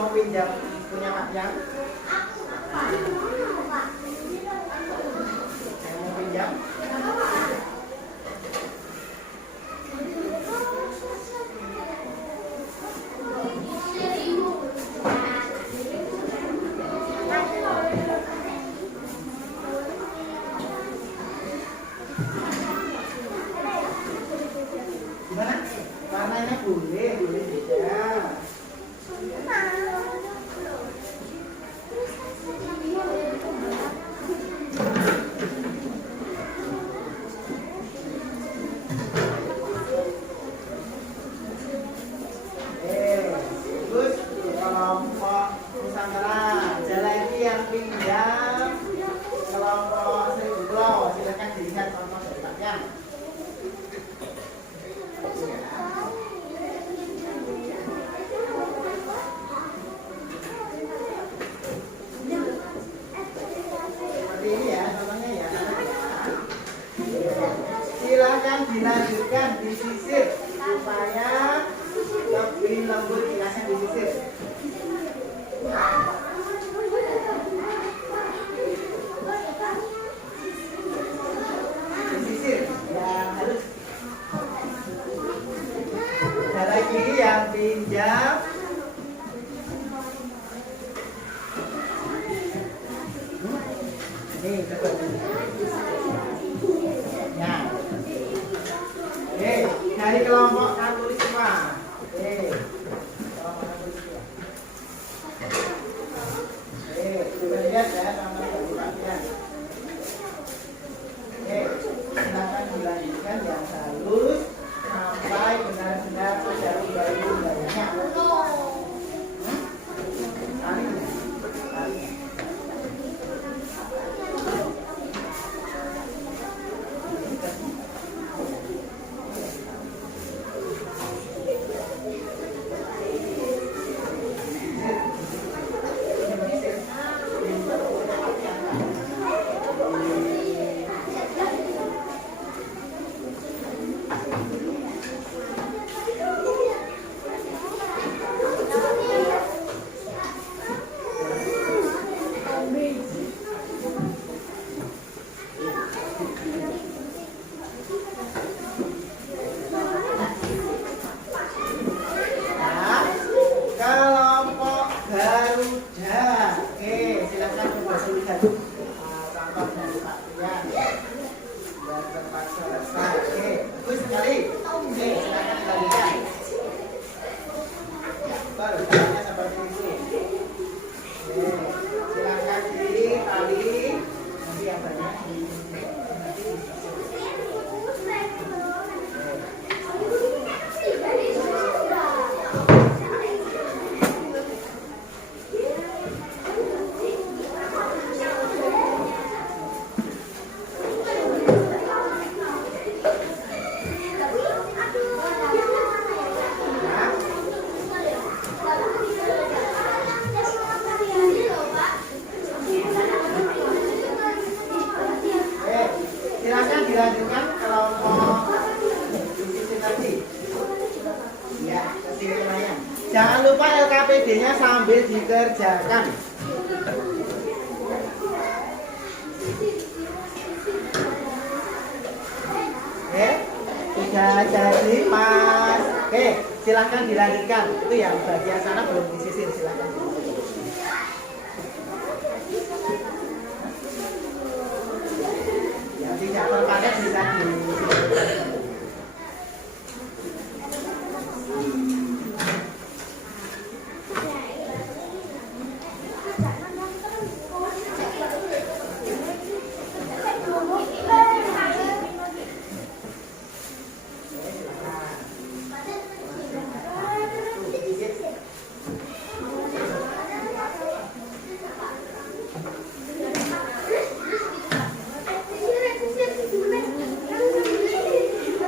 mau pinjam punya Pak Yang? Yang mau pinjam? Gimana? Warnanya boleh beda. Terus kelompok Nusantara. Ada lagi yang pinjam kelompok Seribu Pulau. Silakan dilihat contoh dari Pak Yang. Seperti ini ya, contohnya ya. Silakan dilanjutkan disisir supaya lebih lembut kilasnya disisir. Disisir yang halus. Ada lagi yang pinjam nih dapat. Ya. Dari kelompok Katulistiwa. Kelompok Katulistiwa. Coba lihat ya sama dari Pak. Silakan dilanjutkan yang halus sampai benar-benar terjadi bayi-bayinya. Kelompok Garuda. Silakan coba lihat contoh dari Pak Rian. Dan cepat selesai. Bagus sekali. Silakan dilanjutkan. Baru caranya seperti itu. Silakan ditali. Nanti yang banyak silakan dilanjutkan kelompok disisir tadi. Ya, kesini lumayan. Jangan lupa LKPD-nya sambil dikerjakan. Sudah jadi Mas. Silakan dilanjutkan. Itu yang bagian sana belum disisir, silakan. Tidak terpadat bisa di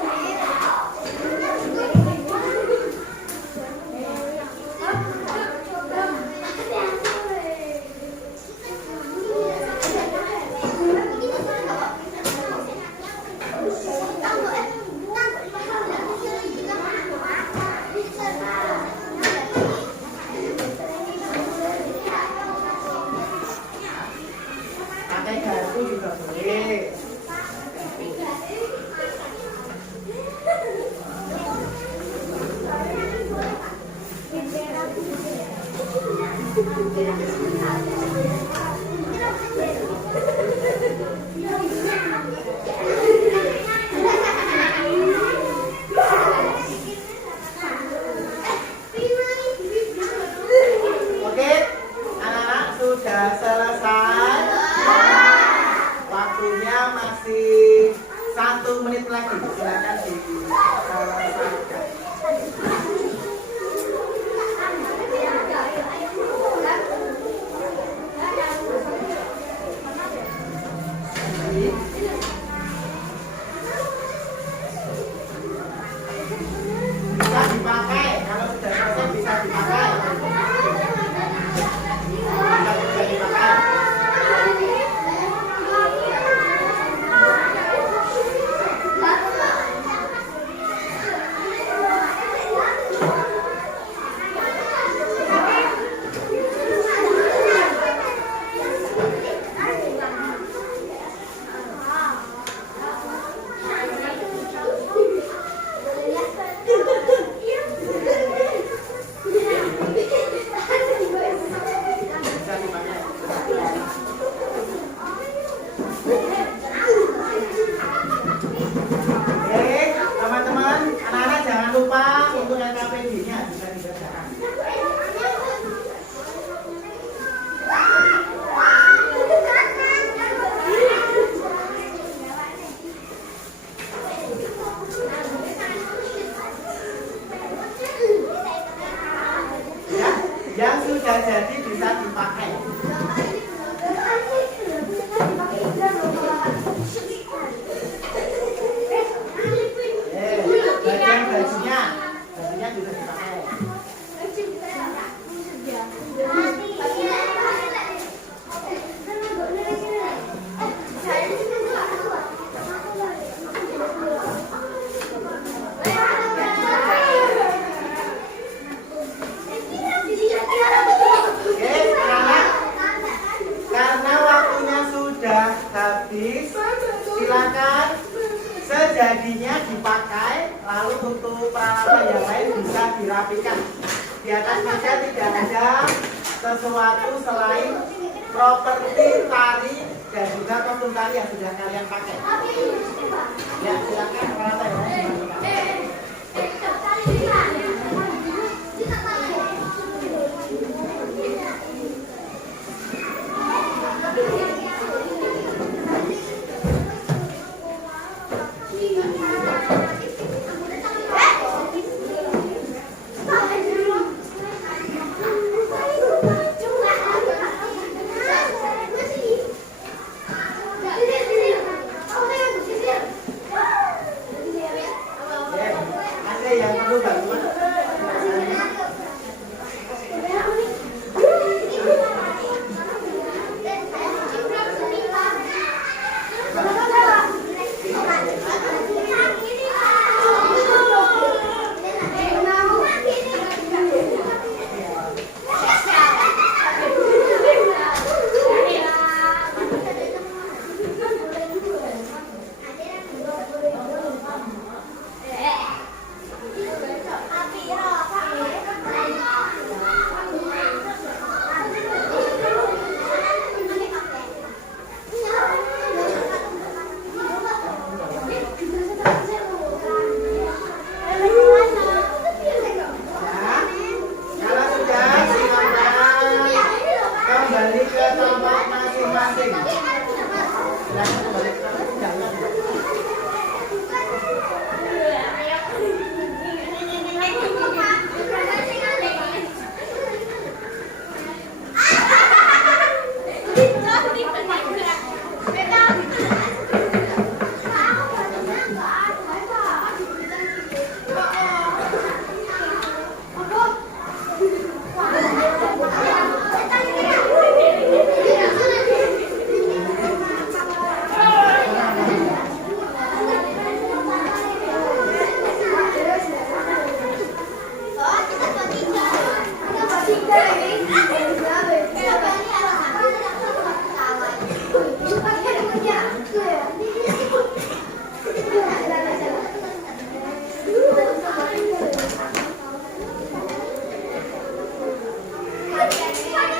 Oke, anak-anak sudah selesai. Waktunya masih 1 menit lagi. Silakan diselesaikan. Bisa dipakai. Kalau sudah selesai bisa dipakai. Bisa dipakai. Bisa dipakai. Oke, teman-teman, anak-anak jangan lupa untuk LKPD-nya bisa dikerjakan. Ya, yang sudah jadi bisa dipakai. Bagian bajunya juga dipakai. Oke, anak, karena waktunya sudah habis, silakan sejadinya dipakai. Lalu untuk peralatan yang lain bisa dirapikan. Di atas meja tidak ada sesuatu selain properti tari dan juga kostum tari yang sudah kalian pakai. Ya, silakan peralatan yang lain dimasukkan. Ada yang perlu bantuan? Kalau sudah, silakan kembali ke tempat masing-masing. Silakan kembali ke tempat masing-masing. Thank you.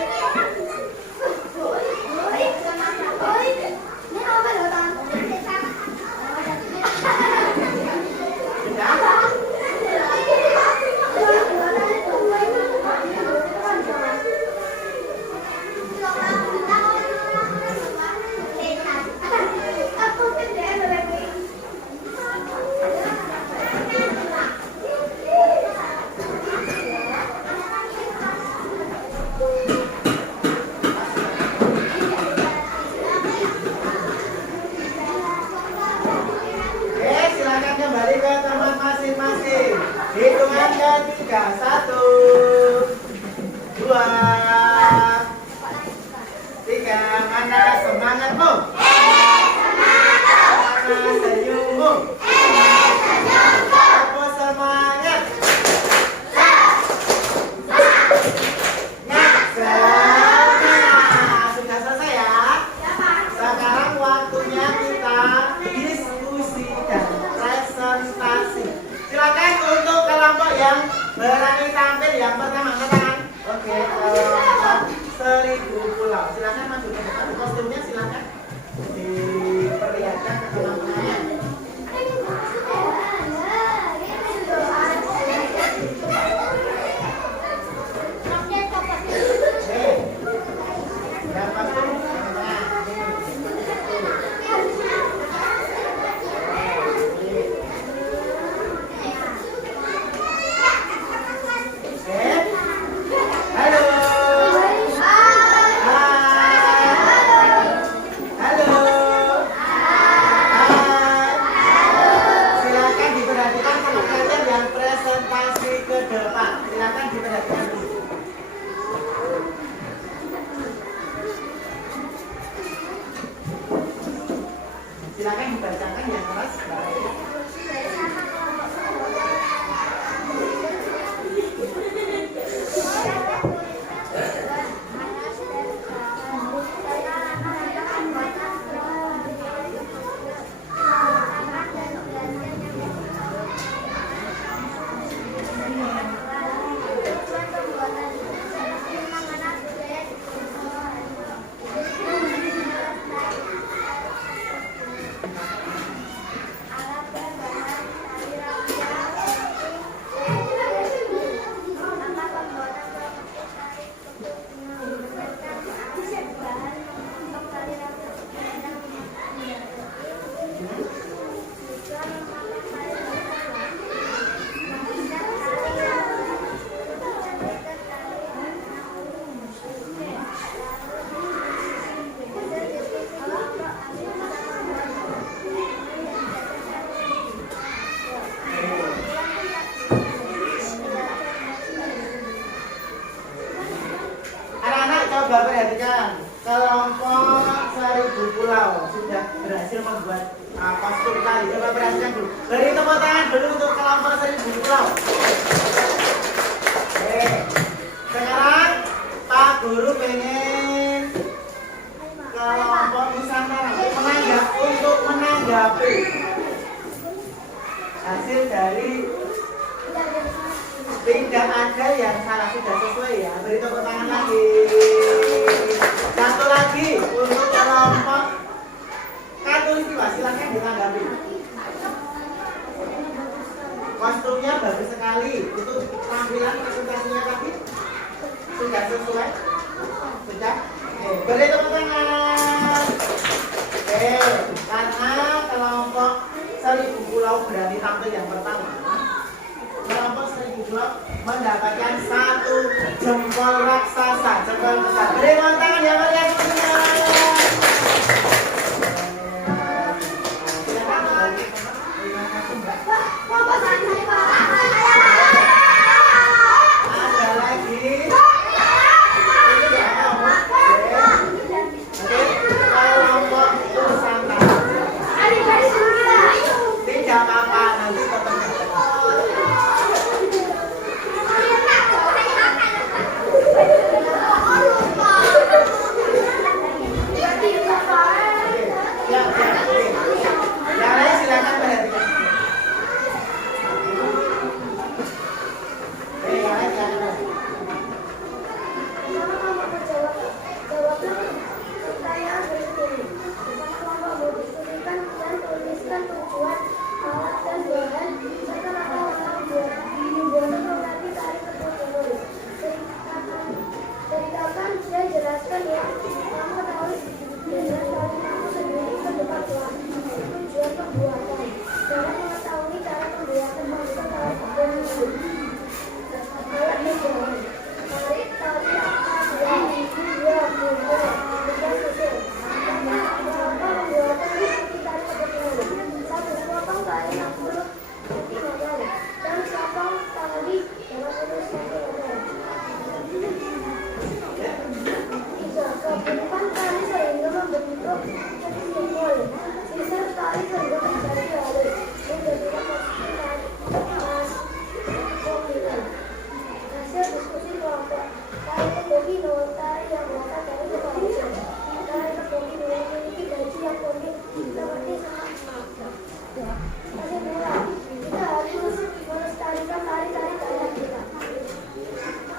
tampil yang pertama angkat tangan. Oke, kelompok 1000 pulau. Silakan maju ke depan. Kostumnya silakan diperlihatkan ke teman-temannya. Yang kostum silakan dibacakan yang keras. Coba perhatikan, kelompok 1000 pulau sudah berhasil membuat kostum tadi. Coba perhatikan dulu. Beri tepuk tangan dulu untuk kelompok 1000 pulau. Oke. Sekarang Pak Guru pengen kelompok Nusantara untuk menanggapi hasil dari tidak ada yang salah, sudah sesuai ya. Beri tepuk tangan lagi. Satu lagi untuk kelompok Katulistiwa, silakan ditanggapi. Kostumnya bagus sekali. Itu tampilan presentasinya tadi sudah sesuai. Sudah. Beri tepuk tangan. Karena kelompok 1000 pulau berani tampil yang pertama. Kelompok 1000 pulau mendapatkan 1 jempol raksasa, jempol besar. Beri tepuk tangan ya kalian semua. Ada lagi. Kelompok Nusantara. Tidak apa-apa, nanti ketemu.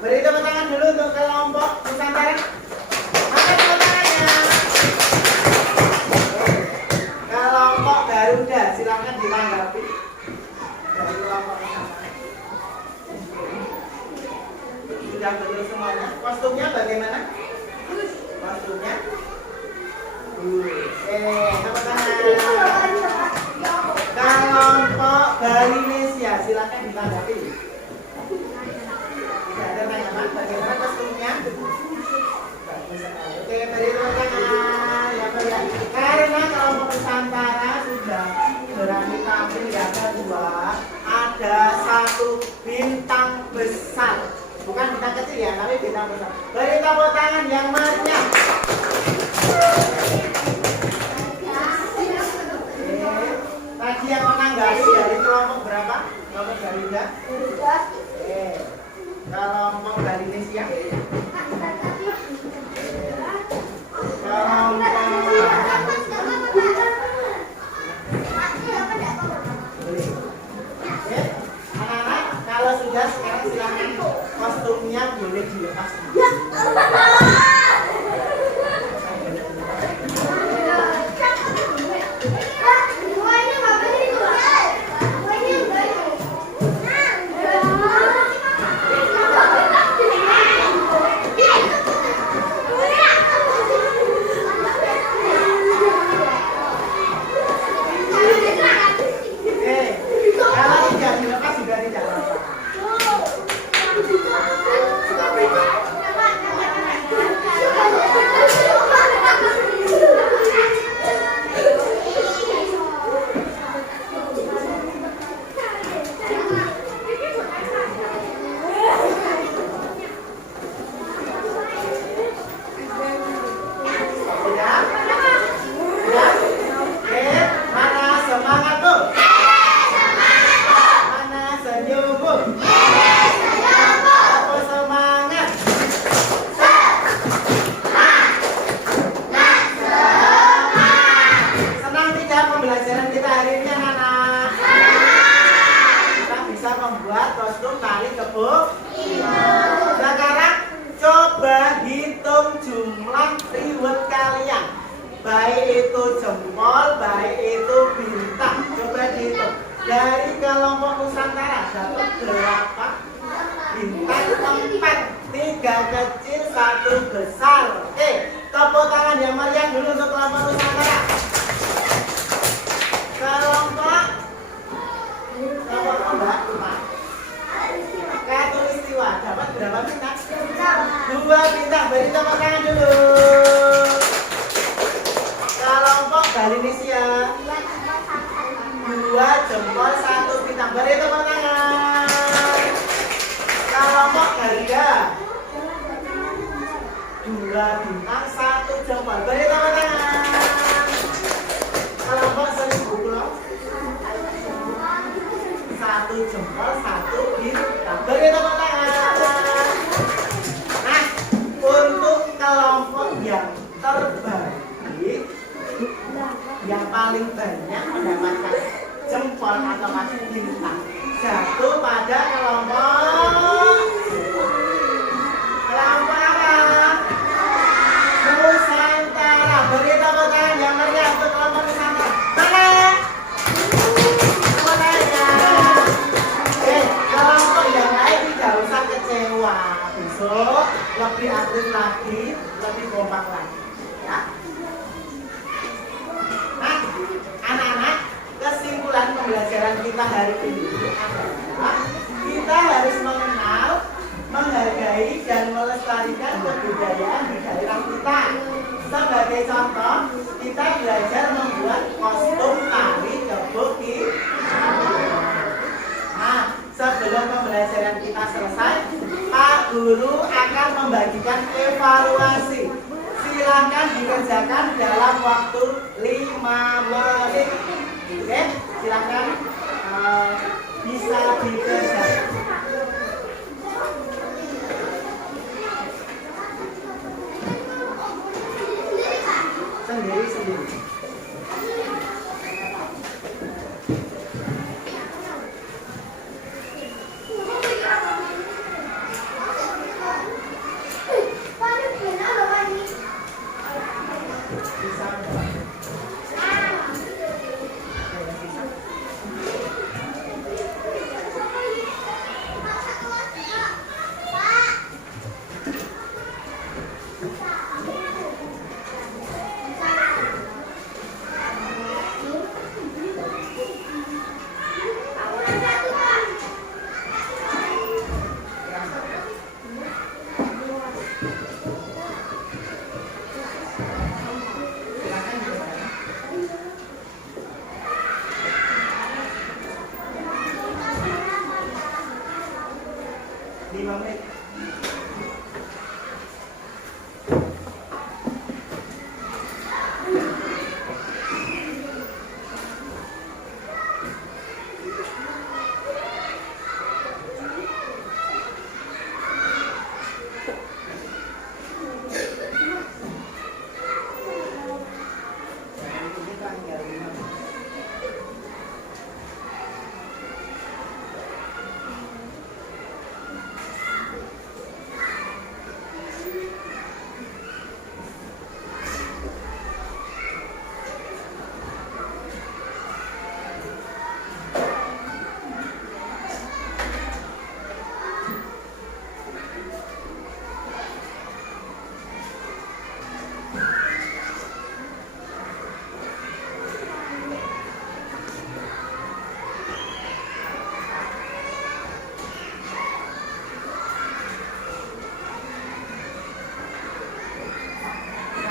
Beri tepuk tangan dulu untuk kelompok Nusantara. Angkat tepuk tangannya. Kelompok Garuda, silakan ditanggapi. Dari kelompok Nusantara. Sudah betul semuanya. Kostumnya bagaimana? Kostumnya? Tepuk tangan. Kelompok Balinesia, silakan ditanggapi. Tidak ada tanggapan. Bagaimana kostumnya? Bagus sekali. Oke, beri tepuk tangan. Ya, beri. Karena kelompok Nusantara sudah berani tampil yang kedua, ada satu bintang besar. Bukan bintang kecil ya, tapi bintang besar. Beri tepuk tangan yang meriah. Tadi yang menanggapi dari kelompok berapa? Kelompok Garuda? Kelompok Balinesia? Anak-anak, kalau sudah sekarang silakan kostumnya boleh dilepas. Kalau tidak dilepas juga tidak apa-apa. Membuat kostum tali kebun. Sekarang coba hitung jumlah riwet kalian, baik itu jempol, baik itu bintang. Coba dihitung. Dari kelompok Nusantara dapat berapa bintang? 4, 3 kecil, 1 besar. Oke, tepuk tangan yang meriah dulu untuk kelompok Nusantara. Kelompok Mbak Katulistiwa dapat berapa bintang? 2 bintang. Beri tepuk tangan dulu. Kelompok Balinesia 2 jempol, 1 bintang. Beri tepuk tangan. Kelompok Garuda 2 bintang, 1 jempol. Beri tepuk tangan. Kelompok Seribu Pulau 1 jempol, 1 bintang. Beri tepuk tangan. Nah, untuk kelompok yang terbaik, yang paling banyak mendapatkan jempol atau masuk bintang, jatuh pada kelompok apa? Nusantara. Beri tepuk tangan yang meriah untuk kelompok Nusantara. Mana? Kelompok yang lain tidak usah kecewa, besok lebih aktif lagi, lebih kompak lagi, ya. Nah, anak-anak, kesimpulan pembelajaran kita hari ini adalah kita harus mengenal, menghargai dan melestarikan kebudayaan di daerah kita. Sebagai contoh, kita belajar membuat kostum tari keboki. Nah, sebelum pembelajaran kita selesai, Pak Guru akan membagikan evaluasi. Silahkan dikerjakan dalam waktu 5 menit. Oke, silahkan bisa dikerjakan. Sendiri-sendiri.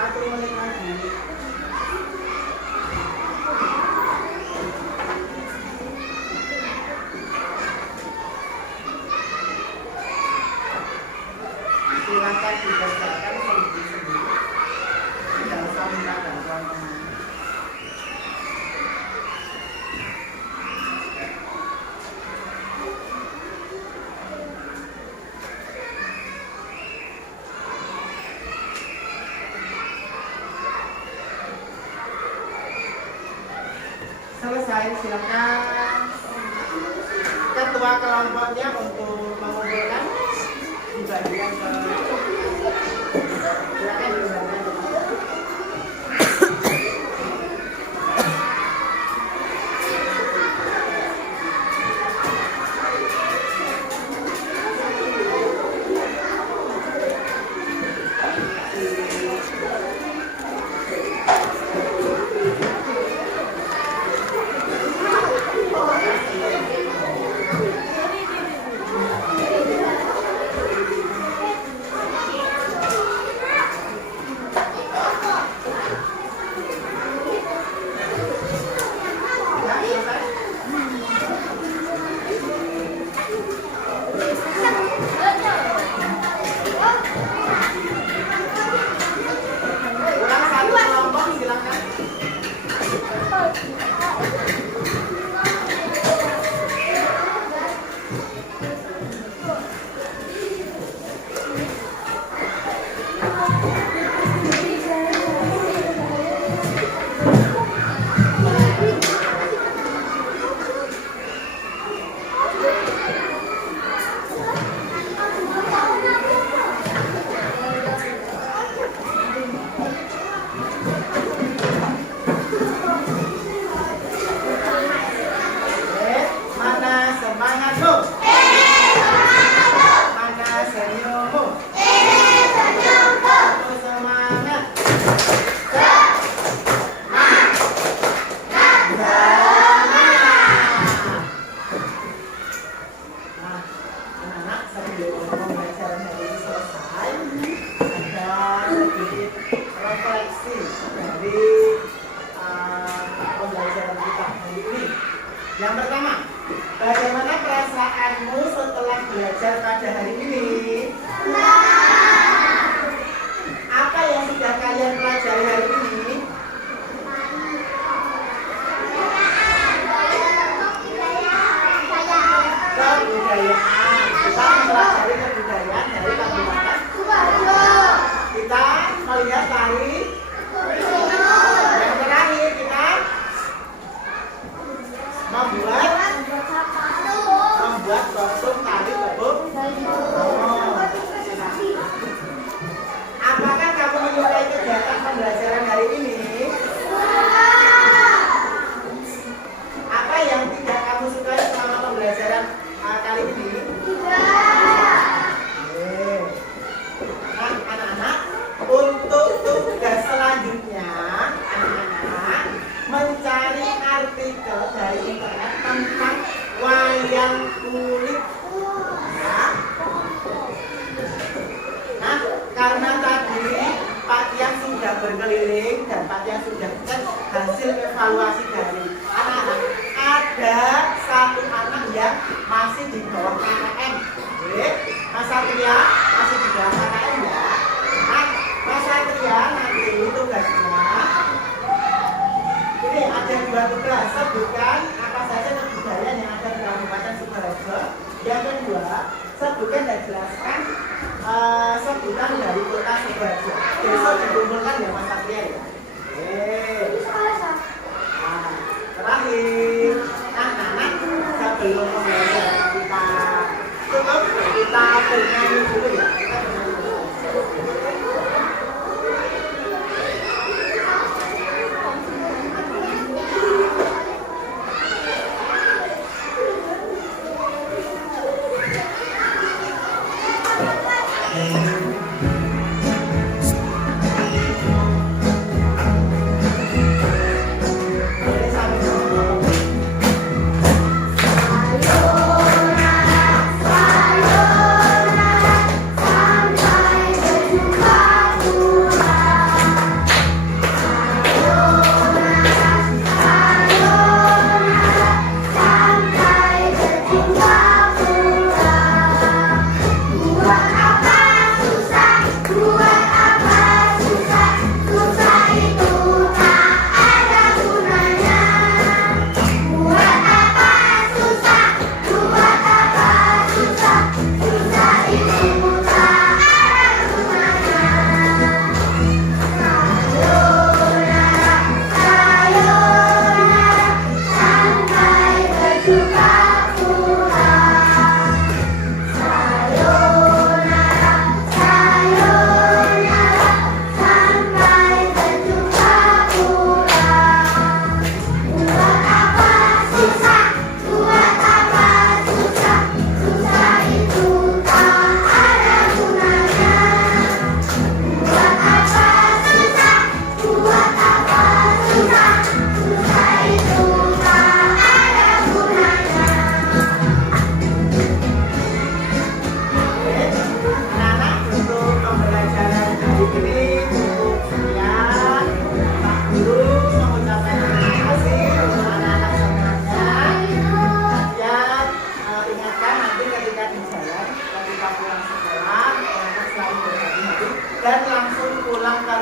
1 menit lagi. Silakan dibacakan sendiri-sendiri. Tidak usah minta bantuan teman. Selesai, silakan ketua kelompoknya untuk mengumpulkan dibagikan ke silakan dibagikan. Ulang satu kelompok silakan. Mana semangatmu? Mana senyummu? Aku semangat. Nah, anak-anak sebelum pembelajaran hari ini selesai, ada sedikit refleksi dari pembelajaran kita hari ini. Yang pertama, bagaimana perasaanmu setelah belajar pada hari ini? Apa yang sudah kalian pelajari hari ini? Kebudayaan. Kita mempelajari kebudayaan dari Kabupaten Sidoarjo. Kita melihat tari. Yang terakhir kita membuat kostum tari kebun. Apakah kamu menyukai kegiatan pembelajaran hari ini? Apa yang tidak kamu sukai selama pembelajaran kali ini? Nah, anak-anak, untuk tugas selanjutnya, anak-anak mencari artikel dari internet tentang wayang kulit. Ya. Nah, karena tadi Pak Tian sudah berkeliling dan Pak Tian sudah cek hasil evaluasi dari anak-anak, ada satu anak yang masih di bawah KKM. Oke, Mas Satria masih di bawah KKM ya. Nah, Mas Satria nanti tugasnya ini ada 2 tugas. Sebutkan apa saja kebudayaan yang ada di Kabupaten Sidoarjo. Yang kedua, sebutkan dan jelaskan sebutan dari kota Sidoarjo. Besok dikumpulkan ya Mas Satria ya. Nah, terakhir, anak-anak sebelum pembelajaran kita tutup, kita bernyanyi dulu ya. Kita bernyanyi dulu.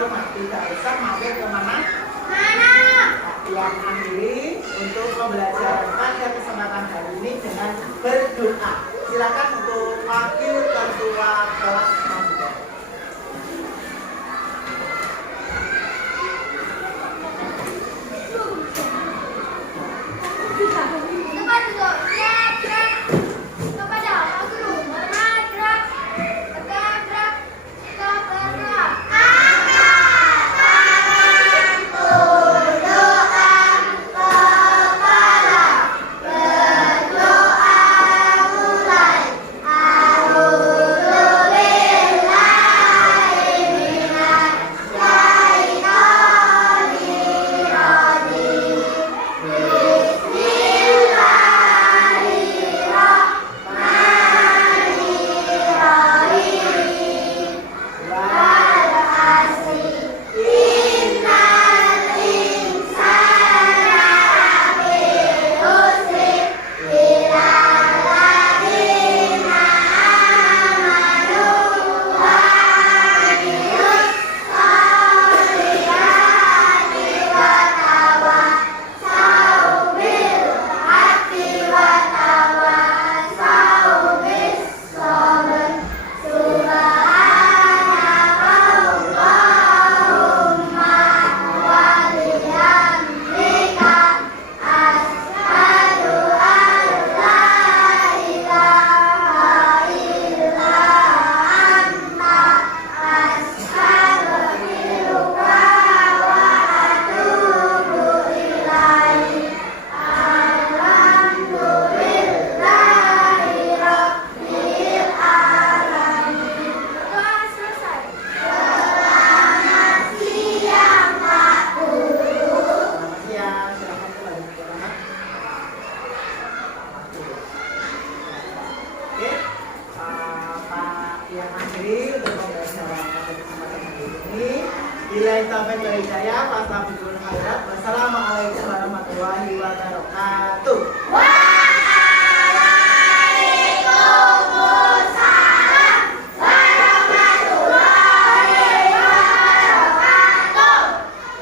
rumah, tidak usah mampir ke mana. Yang akhiri untuk pembelajaran pada kesempatan hari ini dengan berdoa. Silakan untuk wakil ketua kelas selanjutnya. Kepada Pak Guru, hormat, gerak, tegak, gerak, kita berdoa. Wassalamualaikum warahmatullahi wabarakatuh.